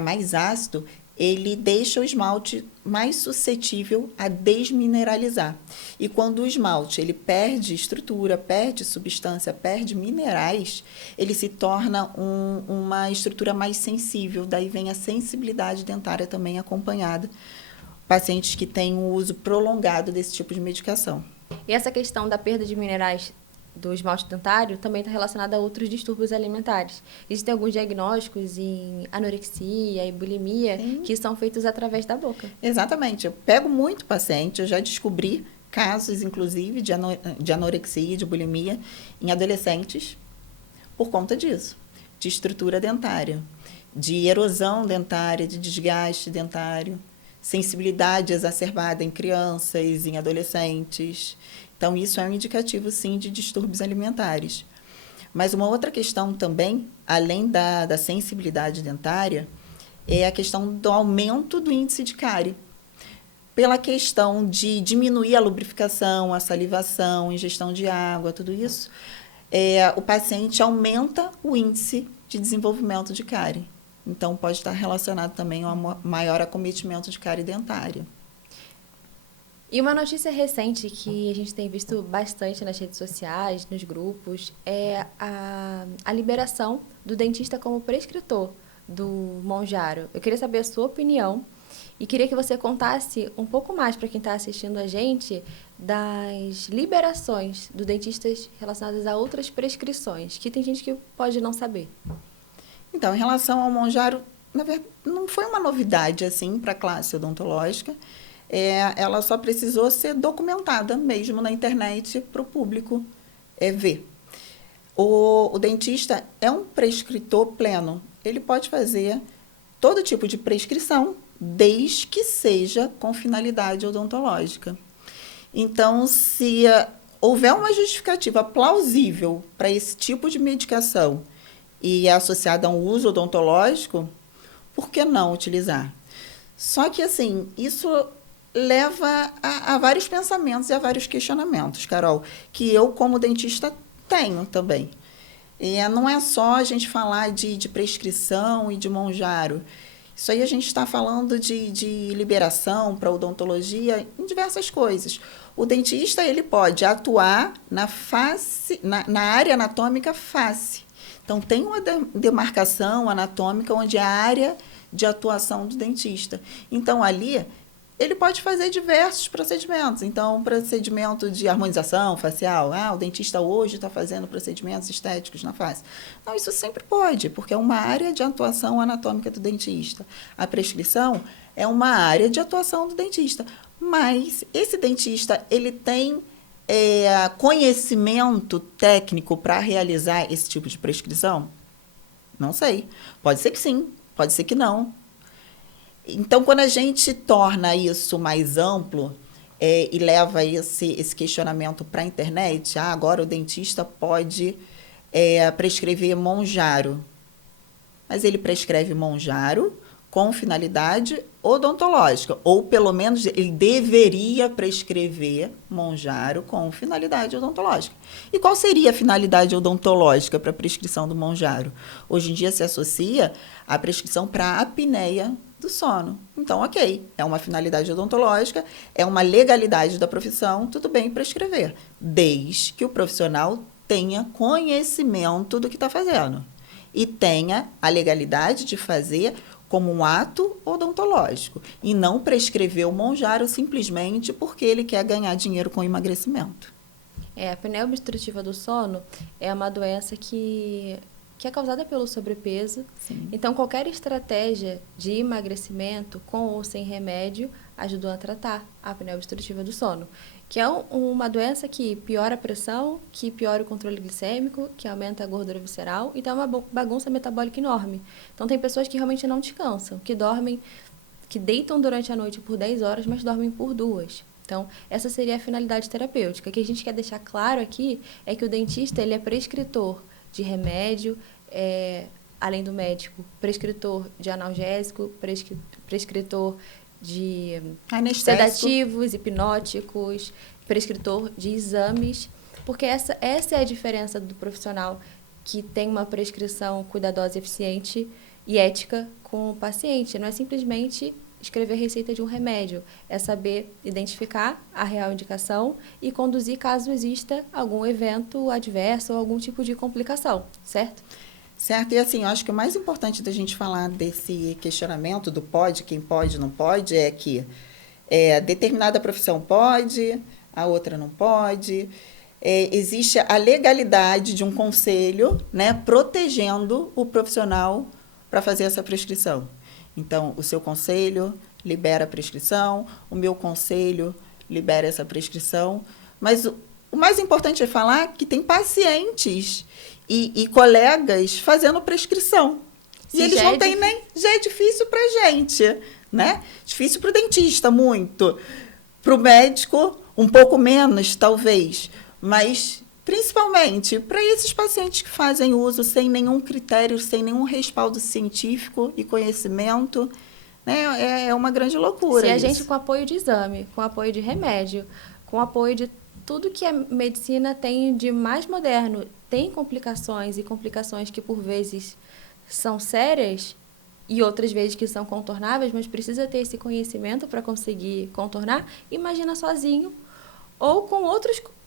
mais ácido, ele deixa o esmalte mais suscetível a desmineralizar. E quando o esmalte ele perde estrutura, perde substância, perde minerais, ele se torna uma estrutura mais sensível. Daí vem a sensibilidade dentária também acompanhada. Pacientes que têm um uso prolongado desse tipo de medicação. E essa questão da perda de minerais do esmalte dentário também está relacionada a outros distúrbios alimentares. Existem alguns diagnósticos em anorexia e bulimia que são feitos através da boca. Exatamente. Eu pego muito paciente, eu já descobri casos, inclusive, de anorexia e de bulimia em adolescentes por conta disso. De estrutura dentária, de erosão dentária, de desgaste dentário, sensibilidade exacerbada em crianças, em adolescentes. Então, isso é um indicativo, sim, de distúrbios alimentares. Mas uma outra questão também, além da sensibilidade dentária, é a questão do aumento do índice de cárie. Pela questão de diminuir a lubrificação, a salivação, ingestão de água, tudo isso, o paciente aumenta o índice de desenvolvimento de cárie. Então, pode estar relacionado também a um maior acometimento de cárie dentária. E uma notícia recente que a gente tem visto bastante nas redes sociais, nos grupos, é a liberação do dentista como prescritor do Monjaro. Eu queria saber a sua opinião e queria que você contasse um pouco mais para quem está assistindo a gente das liberações do dentistas relacionadas a outras prescrições, que tem gente que pode não saber. Então, em relação ao Monjaro, na verdade, não foi uma novidade assim para a classe odontológica. Ela só precisou ser documentada mesmo na internet para o público ver. O dentista é um prescritor pleno. Ele pode fazer todo tipo de prescrição desde que seja com finalidade odontológica. Então, se houver uma justificativa plausível para esse tipo de medicação e é associada a um uso odontológico, por que não utilizar? Só que, assim, isso leva a vários pensamentos e a vários questionamentos, Carol, que eu, como dentista, tenho também. E não é só a gente falar de prescrição e de Monjaro. Isso aí a gente está falando de liberação para odontologia em diversas coisas. O dentista ele pode atuar na área anatômica face. Então, tem uma demarcação anatômica onde é a área de atuação do dentista. Então, ali, ele pode fazer diversos procedimentos. Então, procedimento de harmonização facial. O dentista hoje está fazendo procedimentos estéticos na face. Não, isso sempre pode, porque é uma área de atuação anatômica do dentista. A prescrição é uma área de atuação do dentista. Mas esse dentista, ele tem conhecimento técnico para realizar esse tipo de prescrição? Não sei. Pode ser que sim, pode ser que não. Então, quando a gente torna isso mais amplo e leva esse questionamento para a internet, agora o dentista pode prescrever Monjaro. Mas ele prescreve Monjaro com finalidade odontológica, ou pelo menos ele deveria prescrever Monjaro com finalidade odontológica. E qual seria a finalidade odontológica para a prescrição do Monjaro? Hoje em dia se associa a prescrição para apneia do sono. Então, ok, é uma finalidade odontológica, é uma legalidade da profissão, tudo bem prescrever, desde que o profissional tenha conhecimento do que está fazendo e tenha a legalidade de fazer como um ato odontológico e não prescrever o Monjaro simplesmente porque ele quer ganhar dinheiro com emagrecimento. A apneia obstrutiva do sono é uma doença que é causada pelo sobrepeso. Sim. Então, qualquer estratégia de emagrecimento, com ou sem remédio, ajuda a tratar a apneia obstrutiva do sono, que é uma doença que piora a pressão, que piora o controle glicêmico, que aumenta a gordura visceral, então é uma bagunça metabólica enorme. Então, tem pessoas que realmente não descansam, que dormem, que deitam durante a noite por 10 horas, mas dormem por 2. Então, essa seria a finalidade terapêutica. O que a gente quer deixar claro aqui é que o dentista ele é prescritor de remédio, além do médico, prescritor de analgésico, prescritor de sedativos, hipnóticos, prescritor de exames, porque essa é a diferença do profissional que tem uma prescrição cuidadosa, eficiente e ética com o paciente. Não é simplesmente escrever receita de um remédio, é saber identificar a real indicação e conduzir caso exista algum evento adverso ou algum tipo de complicação, certo? Certo, e assim, eu acho que o mais importante da gente falar desse questionamento do pode, quem pode, não pode, é que determinada profissão pode, a outra não pode. Existe a legalidade de um conselho, né, protegendo o profissional para fazer essa prescrição. Então, o seu conselho libera a prescrição, o meu conselho libera essa prescrição, mas o mais importante é falar que tem pacientes e colegas fazendo prescrição. E eles não têm nem... Já é difícil para a gente, né? Difícil para o dentista, muito. Para o médico, um pouco menos, talvez. Mas, principalmente, para esses pacientes que fazem uso sem nenhum critério, sem nenhum respaldo científico e conhecimento, né? É uma grande loucura. Se a gente, com apoio de exame, com apoio de remédio, com apoio de tudo que a medicina tem de mais moderno, tem complicações e complicações que, por vezes, são sérias e outras vezes que são contornáveis, mas precisa ter esse conhecimento para conseguir contornar, imagina sozinho ou com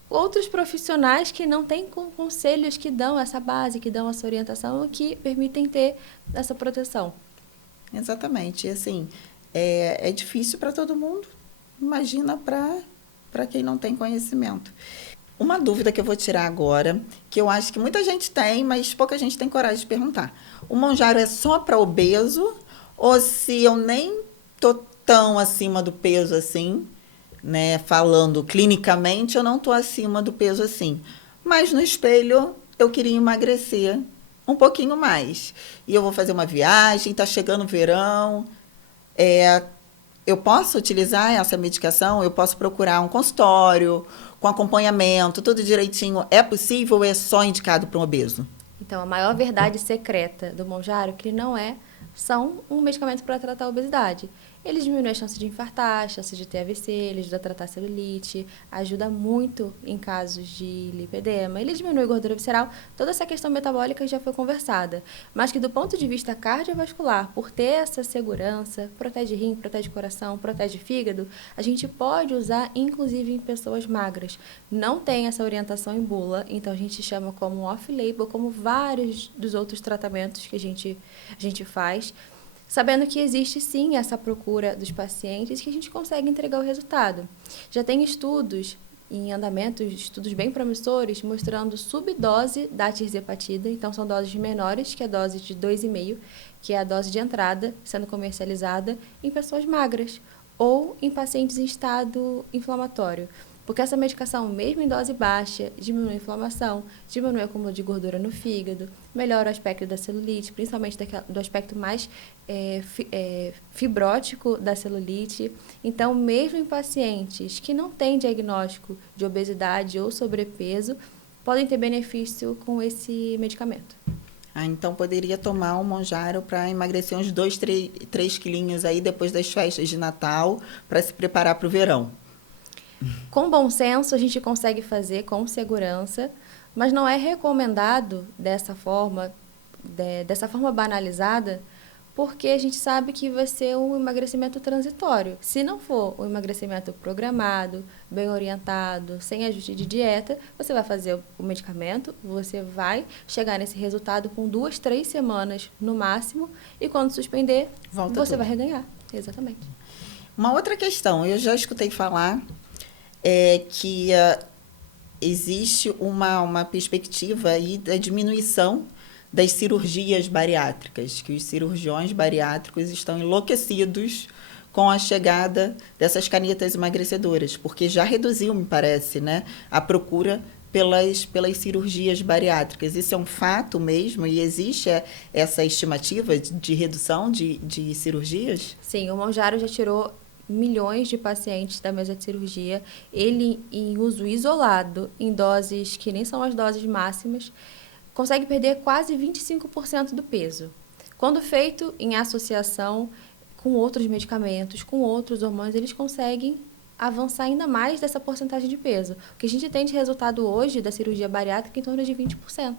outros profissionais que não têm conselhos que dão essa base, que dão essa orientação, que permitem ter essa proteção. Exatamente. E, assim, é difícil para todo mundo, imagina para quem não tem conhecimento. Uma dúvida que eu vou tirar agora, que eu acho que muita gente tem, mas pouca gente tem coragem de perguntar. O Monjaro é só para obeso? Ou se eu nem tô tão acima do peso assim, né, falando clinicamente, eu não tô acima do peso assim. Mas no espelho eu queria emagrecer um pouquinho mais. E eu vou fazer uma viagem, tá chegando o verão. Eu posso utilizar essa medicação? Eu posso procurar um consultório com acompanhamento, tudo direitinho. É possível ou é só indicado para um obeso? Então, a maior verdade secreta do Monjaro é que ele não é só um medicamento para tratar a obesidade. Ele diminui a chance de infartar, a chance de ter AVC, ele ajuda a tratar a celulite, ajuda muito em casos de lipedema, ele diminui a gordura visceral. Toda essa questão metabólica já foi conversada. Mas que do ponto de vista cardiovascular, por ter essa segurança, protege rim, protege coração, protege fígado, a gente pode usar inclusive em pessoas magras. Não tem essa orientação em bula, então a gente chama como off-label, como vários dos outros tratamentos que a gente faz, sabendo que existe sim essa procura dos pacientes que a gente consegue entregar o resultado. Já tem estudos em andamento, estudos bem promissores, mostrando subdose da tirzepatida, então são doses menores que a dose de 2,5, que é a dose de entrada sendo comercializada em pessoas magras ou em pacientes em estado inflamatório. Porque essa medicação, mesmo em dose baixa, diminui a inflamação, diminui o acúmulo de gordura no fígado, melhora o aspecto da celulite, principalmente do aspecto mais fibrótico da celulite. Então, mesmo em pacientes que não têm diagnóstico de obesidade ou sobrepeso, podem ter benefício com esse medicamento. Então poderia tomar um Monjaro para emagrecer uns 2, 3 quilinhos aí depois das festas de Natal, para se preparar para o verão. Com bom senso, a gente consegue fazer com segurança, mas não é recomendado dessa forma banalizada, porque a gente sabe que vai ser um emagrecimento transitório. Se não for um emagrecimento programado, bem orientado, sem ajuste de dieta, você vai fazer o medicamento, você vai chegar nesse resultado com 2, 3 semanas no máximo, e quando suspender, você vai reganhar. Exatamente. Uma outra questão, eu já escutei falar que existe uma perspectiva aí da diminuição das cirurgias bariátricas, que os cirurgiões bariátricos estão enlouquecidos com a chegada dessas canetas emagrecedoras, porque já reduziu, me parece, né, a procura pelas cirurgias bariátricas. Isso é um fato mesmo e existe essa estimativa de redução de cirurgias? Sim, o Monjaro já tirou milhões de pacientes da mesa de cirurgia, ele em uso isolado, em doses que nem são as doses máximas, consegue perder quase 25% do peso. Quando feito em associação com outros medicamentos, com outros hormônios, eles conseguem avançar ainda mais dessa porcentagem de peso. O que a gente tem de resultado hoje da cirurgia bariátrica é em torno de 20%,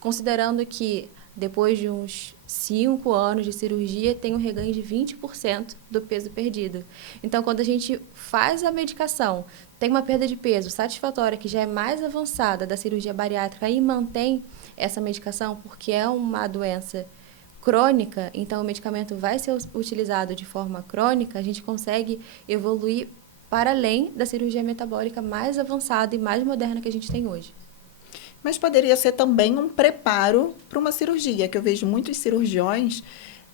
considerando que depois de uns 5 anos de cirurgia, tem um reganho de 20% do peso perdido. Então, quando a gente faz a medicação, tem uma perda de peso satisfatória, que já é mais avançada da cirurgia bariátrica, e mantém essa medicação, porque é uma doença crônica, então o medicamento vai ser utilizado de forma crônica, a gente consegue evoluir para além da cirurgia metabólica mais avançada e mais moderna que a gente tem hoje. Mas poderia ser também um preparo para uma cirurgia, que eu vejo muitos cirurgiões,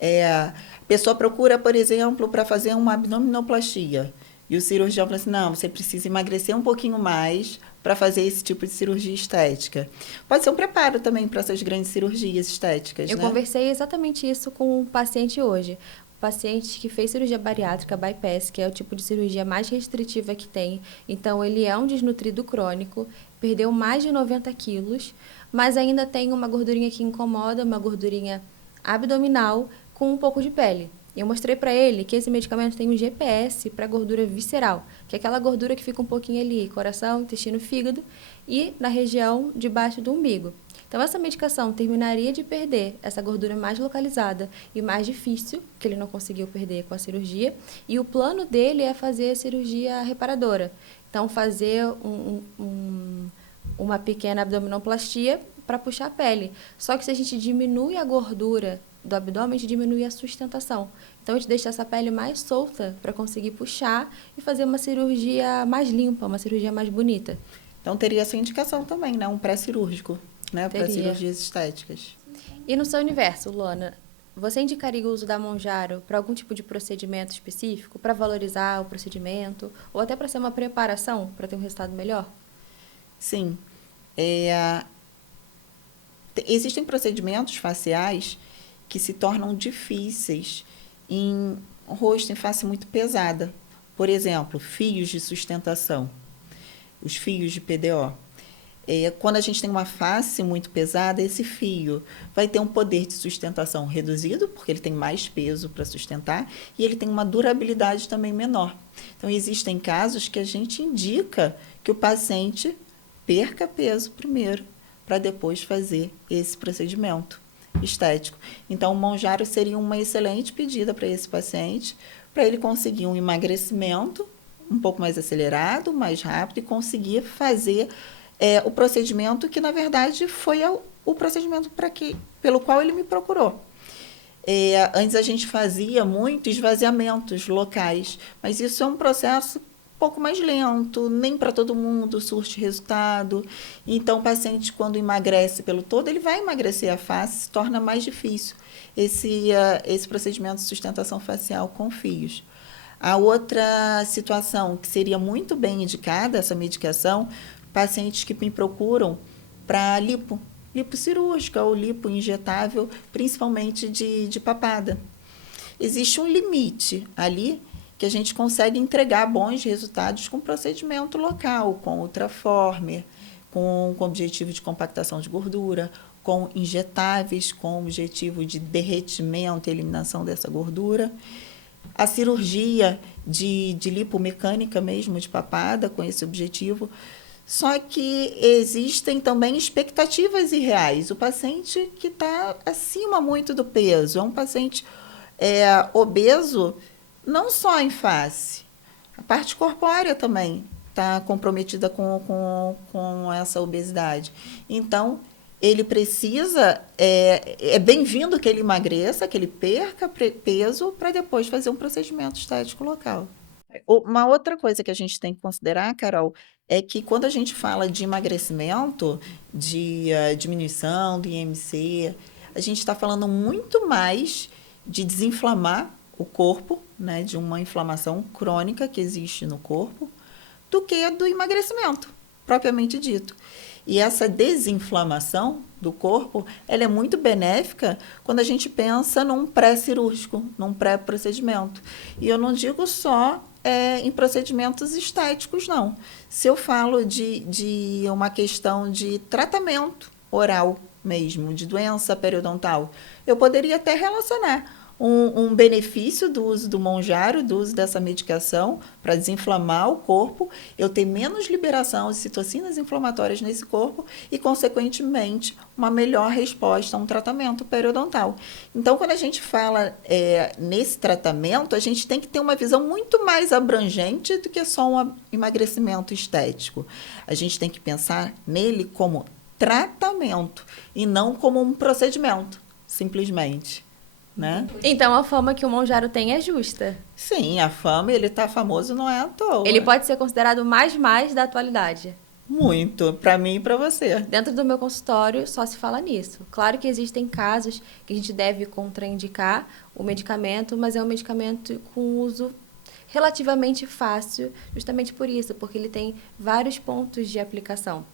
a pessoa procura, por exemplo, para fazer uma abdominoplastia. E o cirurgião fala assim, não, você precisa emagrecer um pouquinho mais para fazer esse tipo de cirurgia estética. Pode ser um preparo também para essas grandes cirurgias estéticas, Eu né? conversei exatamente isso com um paciente hoje. Paciente que fez cirurgia bariátrica, bypass, que é o tipo de cirurgia mais restritiva que tem. Então, ele é um desnutrido crônico, perdeu mais de 90 quilos, mas ainda tem uma gordurinha que incomoda, uma gordurinha abdominal com um pouco de pele. Eu mostrei para ele que esse medicamento tem um GPS para gordura visceral, que é aquela gordura que fica um pouquinho ali, coração, intestino, fígado e na região debaixo do umbigo. Então, essa medicação terminaria de perder essa gordura mais localizada e mais difícil, que ele não conseguiu perder com a cirurgia, e o plano dele é fazer a cirurgia reparadora. Então, fazer uma pequena abdominoplastia para puxar a pele. Só que se a gente diminui a gordura do abdômen, a gente diminui a sustentação. Então, a gente deixa essa pele mais solta para conseguir puxar e fazer uma cirurgia mais limpa, uma cirurgia mais bonita. Então, teria essa indicação também, né? Um pré-cirúrgico, né? Para cirurgias estéticas. E no seu universo, Luana, você indicaria o uso da Monjaro para algum tipo de procedimento específico, para valorizar o procedimento, ou até para ser uma preparação para ter um resultado melhor? Sim. Existem procedimentos faciais que se tornam difíceis em rosto em face muito pesada. Por exemplo, fios de sustentação, os fios de PDO. Quando a gente tem uma face muito pesada, esse fio vai ter um poder de sustentação reduzido, porque ele tem mais peso para sustentar, e ele tem uma durabilidade também menor. Então, existem casos que a gente indica que o paciente perca peso primeiro, para depois fazer esse procedimento estético. Então, o Mounjaro seria uma excelente pedida para esse paciente, para ele conseguir um emagrecimento um pouco mais acelerado, mais rápido, e conseguir fazer o procedimento que, na verdade, foi o procedimento pelo qual ele me procurou. Antes a gente fazia muito esvaziamentos locais, mas isso é um processo um pouco mais lento, nem para todo mundo surte resultado. Então, o paciente, quando emagrece pelo todo, ele vai emagrecer a face, se torna mais difícil esse procedimento de sustentação facial com fios. A outra situação que seria muito bem indicada, essa medicação, pacientes que me procuram para lipo cirúrgica ou lipo injetável, principalmente de papada. Existe um limite ali que a gente consegue entregar bons resultados com procedimento local, com ultraformer, com objetivo de compactação de gordura, com injetáveis, com objetivo de derretimento e eliminação dessa gordura. A cirurgia de lipomecânica mesmo, de papada, com esse objetivo. Só que existem também expectativas irreais. O paciente que está acima muito do peso, é um paciente obeso, não só em face, a parte corpórea também está comprometida com essa obesidade. Então, ele precisa, é bem-vindo que ele emagreça, que ele perca peso, para depois fazer um procedimento estético local. Uma outra coisa que a gente tem que considerar, Carol, é que quando a gente fala de emagrecimento, de diminuição do IMC, a gente está falando muito mais de desinflamar o corpo, né, de uma inflamação crônica que existe no corpo, do que do emagrecimento, propriamente dito. E essa desinflamação do corpo, ela é muito benéfica quando a gente pensa num pré-cirúrgico, num pré-procedimento. E eu não digo só em procedimentos estéticos, não. Se eu falo de uma questão de tratamento oral mesmo, de doença periodontal, eu poderia até relacionar um benefício do uso do Mounjaro, do uso dessa medicação para desinflamar o corpo, eu ter menos liberação de citocinas inflamatórias nesse corpo e, consequentemente, uma melhor resposta a um tratamento periodontal. Então, quando a gente fala nesse tratamento, a gente tem que ter uma visão muito mais abrangente do que só um emagrecimento estético. A gente tem que pensar nele como tratamento e não como um procedimento, simplesmente. Né? Então, a fama que o Mounjaro tem é justa. Sim, a fama, ele tá famoso não é à toa. Ele pode ser considerado o mais da atualidade. Muito, para mim e para você. Dentro do meu consultório, só se fala nisso. Claro que existem casos que a gente deve contraindicar o medicamento, mas é um medicamento com uso relativamente fácil, justamente por isso, porque ele tem vários pontos de aplicação.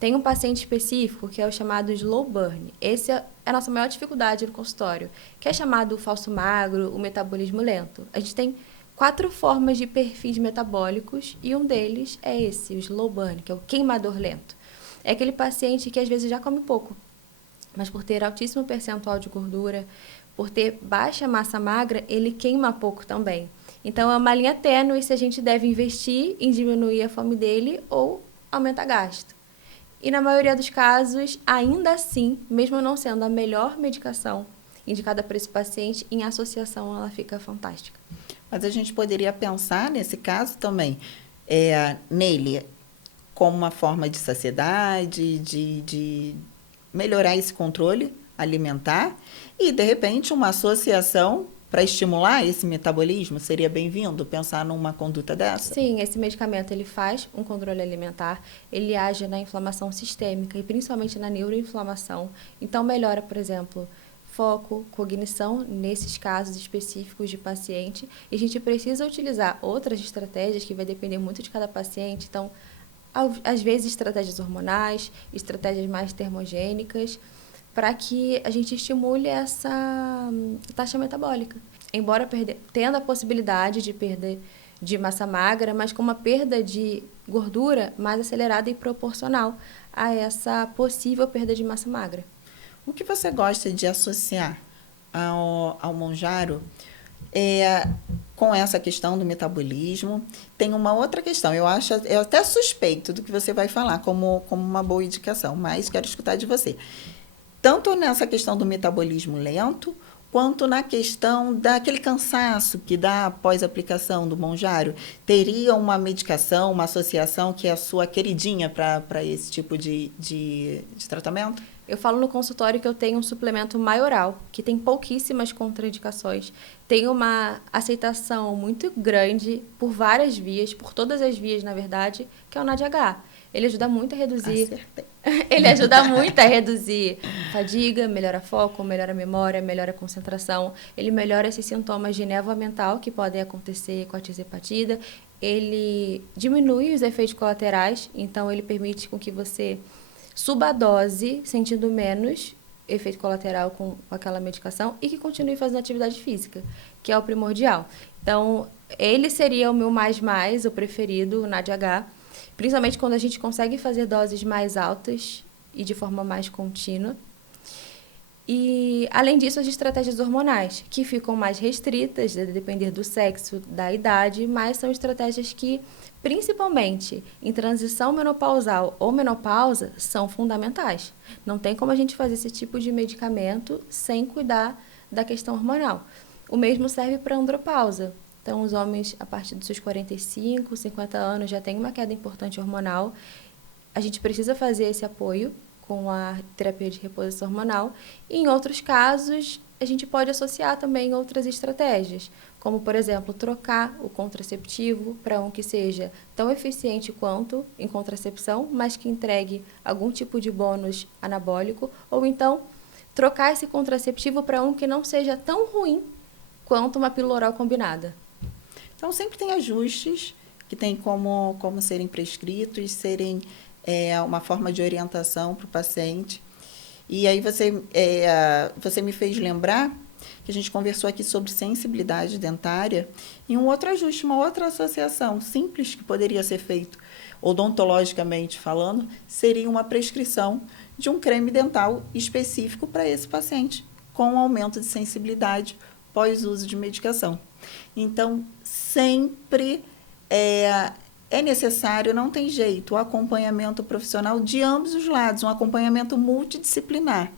Tem um paciente específico que é o chamado slow burn. Esse é a nossa maior dificuldade no consultório, que é chamado o falso magro, o metabolismo lento. A gente tem 4 formas de perfis metabólicos e um deles é esse, o slow burn, que é o queimador lento. É aquele paciente que às vezes já come pouco, mas por ter altíssimo percentual de gordura, por ter baixa massa magra, ele queima pouco também. Então, é uma linha tênue se a gente deve investir em diminuir a fome dele ou aumentar gasto. E, na maioria dos casos, ainda assim, mesmo não sendo a melhor medicação indicada para esse paciente, em associação ela fica fantástica. Mas a gente poderia pensar, nesse caso também, nele como uma forma de saciedade, de melhorar esse controle alimentar e, de repente, uma associação para estimular esse metabolismo, seria bem-vindo pensar numa conduta dessa? Sim, esse medicamento ele faz um controle alimentar, ele age na inflamação sistêmica e principalmente na neuroinflamação. Então, melhora, por exemplo, foco, cognição, nesses casos específicos de paciente. E a gente precisa utilizar outras estratégias que vai depender muito de cada paciente. Então, às vezes, estratégias hormonais, estratégias mais termogênicas, para que a gente estimule essa taxa metabólica. embora tendo a possibilidade de perder de massa magra, mas com uma perda de gordura mais acelerada e proporcional a essa possível perda de massa magra. O que você gosta de associar ao Monjaro com essa questão do metabolismo? Tem uma outra questão, eu até suspeito do que você vai falar como uma boa indicação, mas quero escutar de você. Tanto nessa questão do metabolismo lento, quanto na questão daquele cansaço que dá após a aplicação do Monjaro. Teria uma medicação, uma associação que é a sua queridinha para esse tipo de tratamento? Eu falo no consultório que eu tenho um suplemento maioral, que tem pouquíssimas contraindicações. Tem uma aceitação muito grande por várias vias, por todas as vias, na verdade, que é o NADH. Ele ajuda muito a reduzir. Acertei. Ele ajuda muito a reduzir fadiga, melhora foco, melhora a memória, melhora a concentração. Ele melhora esses sintomas de névoa mental que podem acontecer com a tisepatida. Ele diminui os efeitos colaterais, então ele permite com que você suba a dose, sentindo menos efeito colateral com aquela medicação e que continue fazendo atividade física, que é o primordial. Então, ele seria o meu mais, o preferido, o NADH, principalmente quando a gente consegue fazer doses mais altas e de forma mais contínua. E, além disso, as estratégias hormonais, que ficam mais restritas, a depender do sexo, da idade, mas são estratégias que, principalmente em transição menopausal ou menopausa, são fundamentais. Não tem como a gente fazer esse tipo de medicamento sem cuidar da questão hormonal. O mesmo serve para a andropausa. Então, os homens, a partir dos seus 45, 50 anos, já têm uma queda importante hormonal. A gente precisa fazer esse apoio com a terapia de reposição hormonal. E, em outros casos, a gente pode associar também outras estratégias, como, por exemplo, trocar o contraceptivo para um que seja tão eficiente quanto em contracepção, mas que entregue algum tipo de bônus anabólico, ou então trocar esse contraceptivo para um que não seja tão ruim quanto uma pílula oral combinada. Então, sempre tem ajustes que tem como serem prescritos, serem uma forma de orientação para o paciente. E aí você me fez lembrar que a gente conversou aqui sobre sensibilidade dentária e um outro ajuste, uma outra associação simples que poderia ser feito odontologicamente falando, seria uma prescrição de um creme dental específico para esse paciente, com aumento de sensibilidade pós-uso de medicação. Então, sempre é necessário, não tem jeito, o acompanhamento profissional de ambos os lados, um acompanhamento multidisciplinar.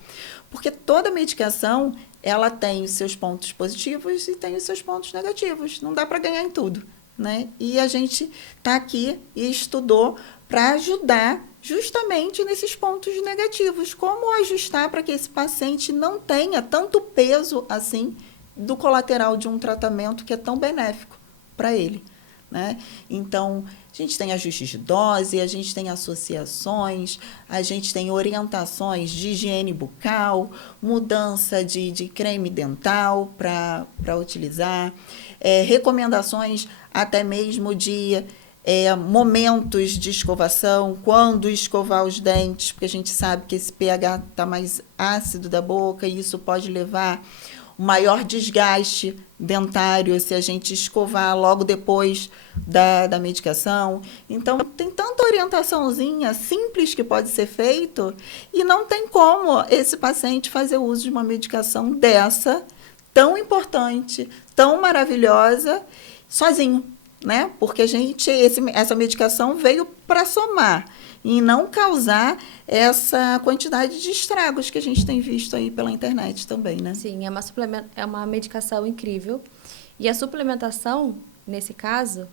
Porque toda medicação, ela tem os seus pontos positivos e tem os seus pontos negativos. Não dá para ganhar em tudo, né? E a gente está aqui e estudou para ajudar justamente nesses pontos negativos. Como ajustar para que esse paciente não tenha tanto peso assim do colateral de um tratamento que é tão benéfico para ele, né? Então, a gente tem ajustes de dose, a gente tem associações, a gente tem orientações de higiene bucal, mudança de creme dental para utilizar, recomendações até mesmo de momentos de escovação, quando escovar os dentes, porque a gente sabe que esse pH está mais ácido da boca e isso pode levar maior desgaste dentário se a gente escovar logo depois da medicação. Então, tem tanta orientaçãozinha simples que pode ser feito e não tem como esse paciente fazer uso de uma medicação dessa, tão importante, tão maravilhosa, sozinho, né? Porque essa medicação veio para somar e não causar essa quantidade de estragos que a gente tem visto aí pela internet também, né? Sim, é uma medicação incrível. E a suplementação, nesse caso,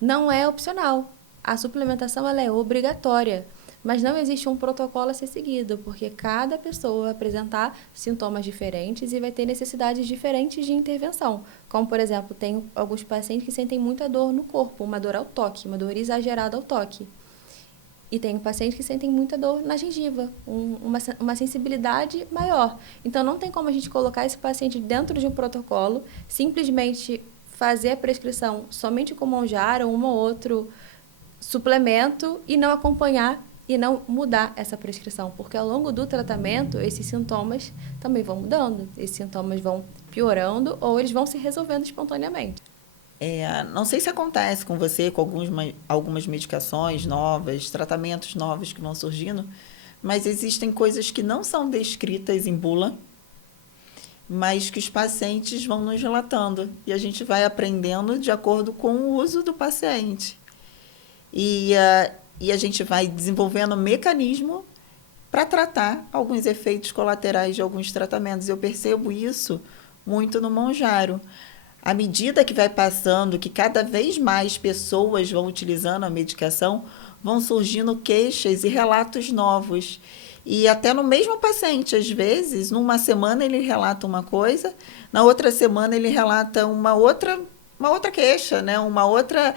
não é opcional. A suplementação ela é obrigatória, mas não existe um protocolo a ser seguido, porque cada pessoa vai apresentar sintomas diferentes e vai ter necessidades diferentes de intervenção. Como, por exemplo, tem alguns pacientes que sentem muita dor no corpo, uma dor ao toque, uma dor exagerada ao toque. E tem pacientes que sentem muita dor na gengiva, uma sensibilidade maior. Então, não tem como a gente colocar esse paciente dentro de um protocolo, simplesmente fazer a prescrição somente com Monjaro ou um ou outro suplemento e não acompanhar e não mudar essa prescrição, porque ao longo do tratamento, esses sintomas também vão mudando, esses sintomas vão piorando ou eles vão se resolvendo espontaneamente. Não sei se acontece com você, com algumas medicações novas, tratamentos novos que vão surgindo, mas existem coisas que não são descritas em bula, mas que os pacientes vão nos relatando. E a gente vai aprendendo de acordo com o uso do paciente. E a gente vai desenvolvendo um mecanismo para tratar alguns efeitos colaterais de alguns tratamentos. Eu percebo isso muito no Mounjaro. À medida que vai passando, que cada vez mais pessoas vão utilizando a medicação, vão surgindo queixas e relatos novos. E até no mesmo paciente, às vezes, numa semana ele relata uma coisa, na outra semana ele relata uma outra queixa, né? uma outra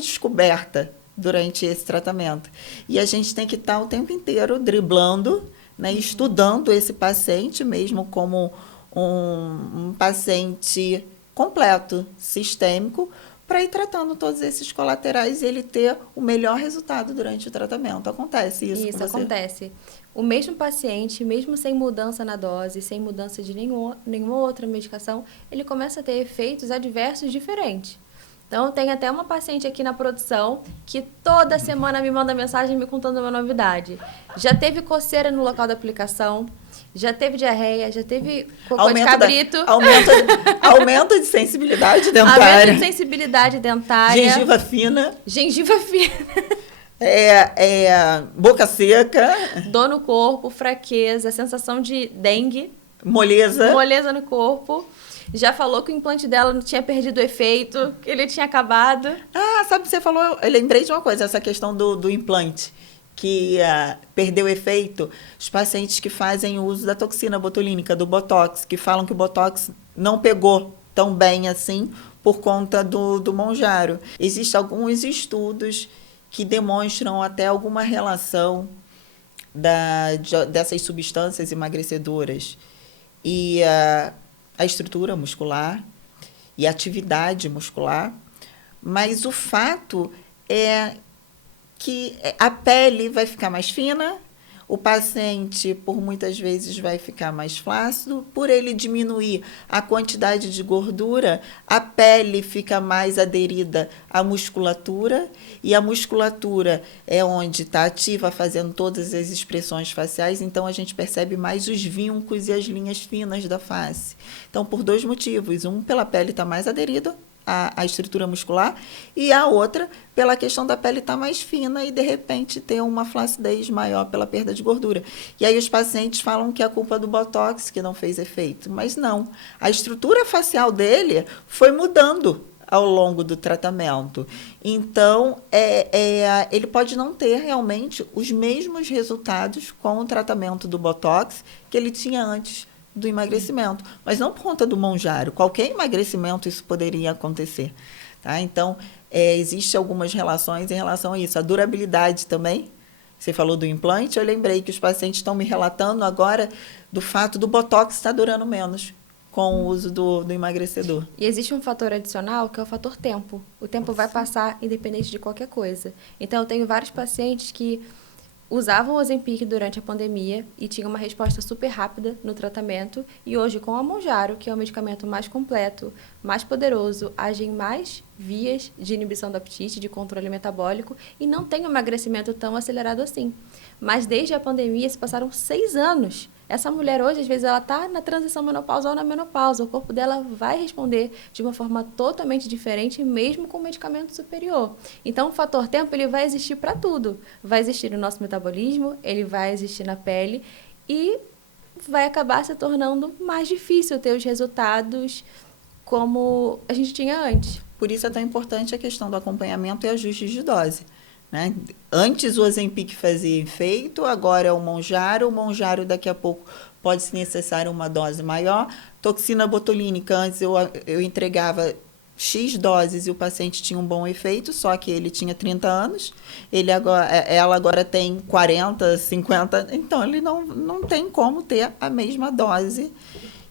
descoberta durante esse tratamento. E a gente tem que estar o tempo inteiro driblando, né? Estudando esse paciente, mesmo como um paciente completo, sistêmico, para ir tratando todos esses colaterais e ele ter o melhor resultado durante o tratamento. Acontece isso com você? Isso acontece. O mesmo paciente, mesmo sem mudança na dose, sem mudança de nenhuma outra medicação, ele começa a ter efeitos adversos diferentes. Então, tem até uma paciente aqui na produção que toda semana me manda mensagem me contando uma novidade. Já teve coceira no local da aplicação, já teve diarreia, já teve cocô de cabrito. Aumento de sensibilidade dentária. Aumento de sensibilidade dentária. Gengiva fina. Gengiva fina. Boca seca. Dor no corpo, fraqueza, sensação de dengue. Moleza. Moleza no corpo. Já falou que o implante dela não tinha perdido o efeito, que ele tinha acabado. Sabe, você falou, eu lembrei de uma coisa, essa questão do implante, que perdeu o efeito. Os pacientes que fazem o uso da toxina botulínica, do Botox, que falam que o Botox não pegou tão bem assim por conta do Mounjaro. Existem alguns estudos que demonstram até alguma relação dessas substâncias emagrecedoras e a estrutura muscular e a atividade muscular, mas o fato é que a pele vai ficar mais fina, o paciente, por muitas vezes, vai ficar mais flácido, por ele diminuir a quantidade de gordura, a pele fica mais aderida à musculatura, e a musculatura é onde está ativa, fazendo todas as expressões faciais, então a gente percebe mais os vincos e as linhas finas da face. Então, por dois motivos, um, pela pele estar mais aderida a estrutura muscular, e a outra pela questão da pele estar mais fina e, de repente, ter uma flacidez maior pela perda de gordura. E aí os pacientes falam que é a culpa do Botox que não fez efeito, mas não. A estrutura facial dele foi mudando ao longo do tratamento. Então, ele pode não ter realmente os mesmos resultados com o tratamento do Botox que ele tinha antes do emagrecimento, mas não por conta do Mounjaro. Qualquer emagrecimento isso poderia acontecer. Tá? Então, existem algumas relações em relação a isso. A durabilidade também, você falou do implante, eu lembrei que os pacientes estão me relatando agora do fato do Botox estar durando menos com o uso do emagrecedor. E existe um fator adicional que é o fator tempo. O tempo vai passar independente de qualquer coisa. Então, eu tenho vários pacientes que usavam o Ozempic durante a pandemia e tinham uma resposta super rápida no tratamento. E hoje, com a Mounjaro, que é o medicamento mais completo, mais poderoso, age em mais vias de inibição do apetite, de controle metabólico, e não tem um emagrecimento tão acelerado assim. Mas desde a pandemia, se passaram 6 anos. Essa mulher hoje, às vezes, ela está na transição menopausal ou na menopausa. O corpo dela vai responder de uma forma totalmente diferente, mesmo com medicamento superior. Então, o fator tempo ele vai existir para tudo. Vai existir no nosso metabolismo, ele vai existir na pele e vai acabar se tornando mais difícil ter os resultados como a gente tinha antes. Por isso é tão importante a questão do acompanhamento e ajustes de dose. Né? Antes o Ozempic fazia efeito, agora é o Mounjaro. O Mounjaro daqui a pouco pode ser necessário uma dose maior. Toxina botulínica, antes eu entregava X doses e o paciente tinha um bom efeito, só que ele tinha 30 anos, ela agora tem 40, 50, então ele não tem como ter a mesma dose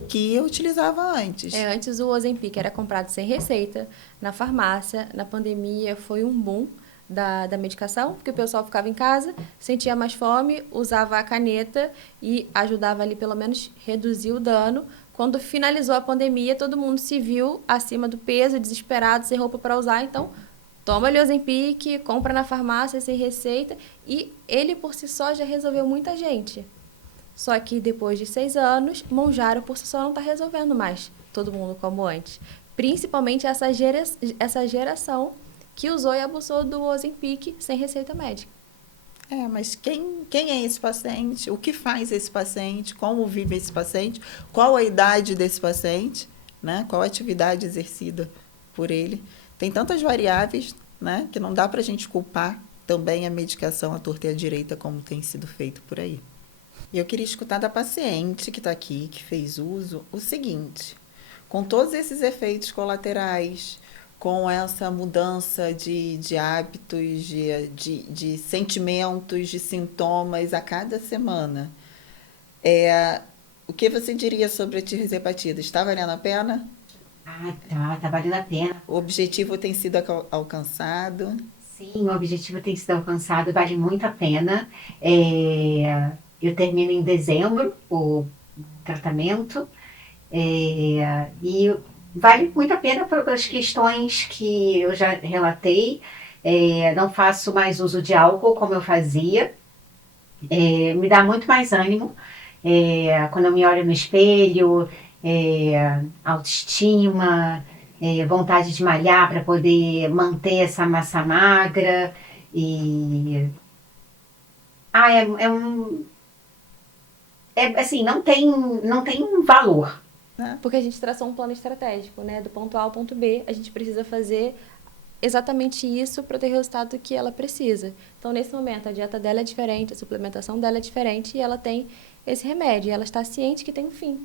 que eu utilizava antes. Antes o Ozempic era comprado sem receita, na farmácia, na pandemia foi um boom. da medicação, porque o pessoal ficava em casa, sentia mais fome, usava a caneta e ajudava ali pelo menos reduzir o dano. Quando finalizou a pandemia, todo mundo se viu acima do peso, desesperado, sem roupa para usar, então toma ali Ozempic, compra na farmácia sem receita, e ele por si só já resolveu muita gente. Só que depois de 6 anos, Mounjaro por si só não está resolvendo mais todo mundo como antes. Principalmente essa geração que usou e abusou do Ozempic sem receita médica. Mas quem é esse paciente? O que faz esse paciente? Como vive esse paciente? Qual a idade desse paciente? Né? Qual a atividade exercida por ele? Tem tantas variáveis, né, que não dá para a gente culpar também a medicação à torta e à direita, como tem sido feito por aí. E eu queria escutar da paciente que está aqui, que fez uso, o seguinte: com todos esses efeitos colaterais, com essa mudança de hábitos, de sentimentos, de sintomas a cada semana, o que você diria sobre a tirzepatida? Está valendo a pena? Tá valendo a pena. O objetivo tem sido alcançado? Sim, o objetivo tem sido alcançado, vale muito a pena. Eu termino em dezembro o tratamento, e vale muito a pena pelas questões que eu já relatei. Não faço mais uso de álcool como eu fazia. Me dá muito mais ânimo quando eu me olho no espelho, autoestima, vontade de malhar para poder manter essa massa magra. E assim, não tem um valor. Porque a gente traçou um plano estratégico, né? Do ponto A ao ponto B, a gente precisa fazer exatamente isso para ter o resultado que ela precisa. Então, nesse momento, a dieta dela é diferente, a suplementação dela é diferente e ela tem esse remédio. E ela está ciente que tem um fim.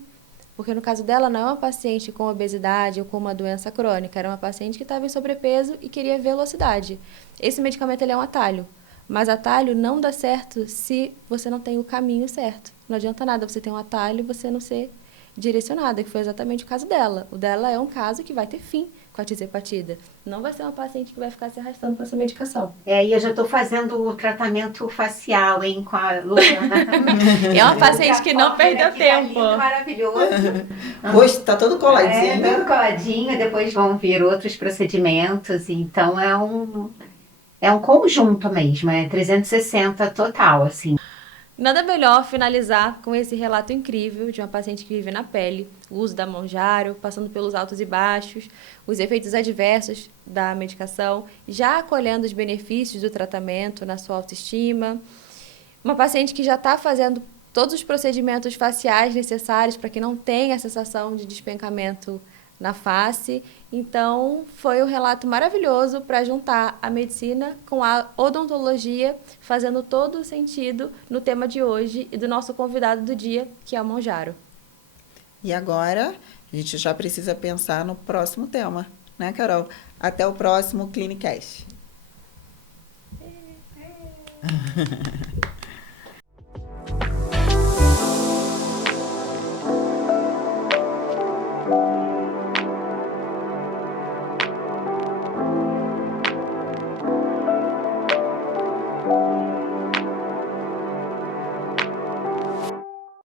Porque no caso dela, não é uma paciente com obesidade ou com uma doença crônica, era uma paciente que estava em sobrepeso e queria velocidade. Esse medicamento ele é um atalho, mas atalho não dá certo se você não tem o caminho certo. Não adianta nada você ter um atalho e você não ser direcionada, que foi exatamente o caso dela. O dela é um caso que vai ter fim com a tirzepatida. Não vai ser uma paciente que vai ficar se arrastando com essa medicação. E eu já estou fazendo o tratamento facial, hein, com a Luana. É uma paciente que não perdeu tempo. Tá lindo, maravilhoso. O rosto está todo coladinho. Todo coladinho, depois vão vir outros procedimentos. Então, é um conjunto mesmo, 360 total, assim. Nada melhor finalizar com esse relato incrível de uma paciente que vive na pele, o uso da Mounjaro, passando pelos altos e baixos, os efeitos adversos da medicação, já acolhendo os benefícios do tratamento na sua autoestima. Uma paciente que já está fazendo todos os procedimentos faciais necessários para que não tenha a sensação de despencamento na face. Então, foi um relato maravilhoso para juntar a medicina com a odontologia, fazendo todo o sentido no tema de hoje e do nosso convidado do dia, que é o Mounjaro. E agora, a gente já precisa pensar no próximo tema, né, Carol? Até o próximo Clinicast.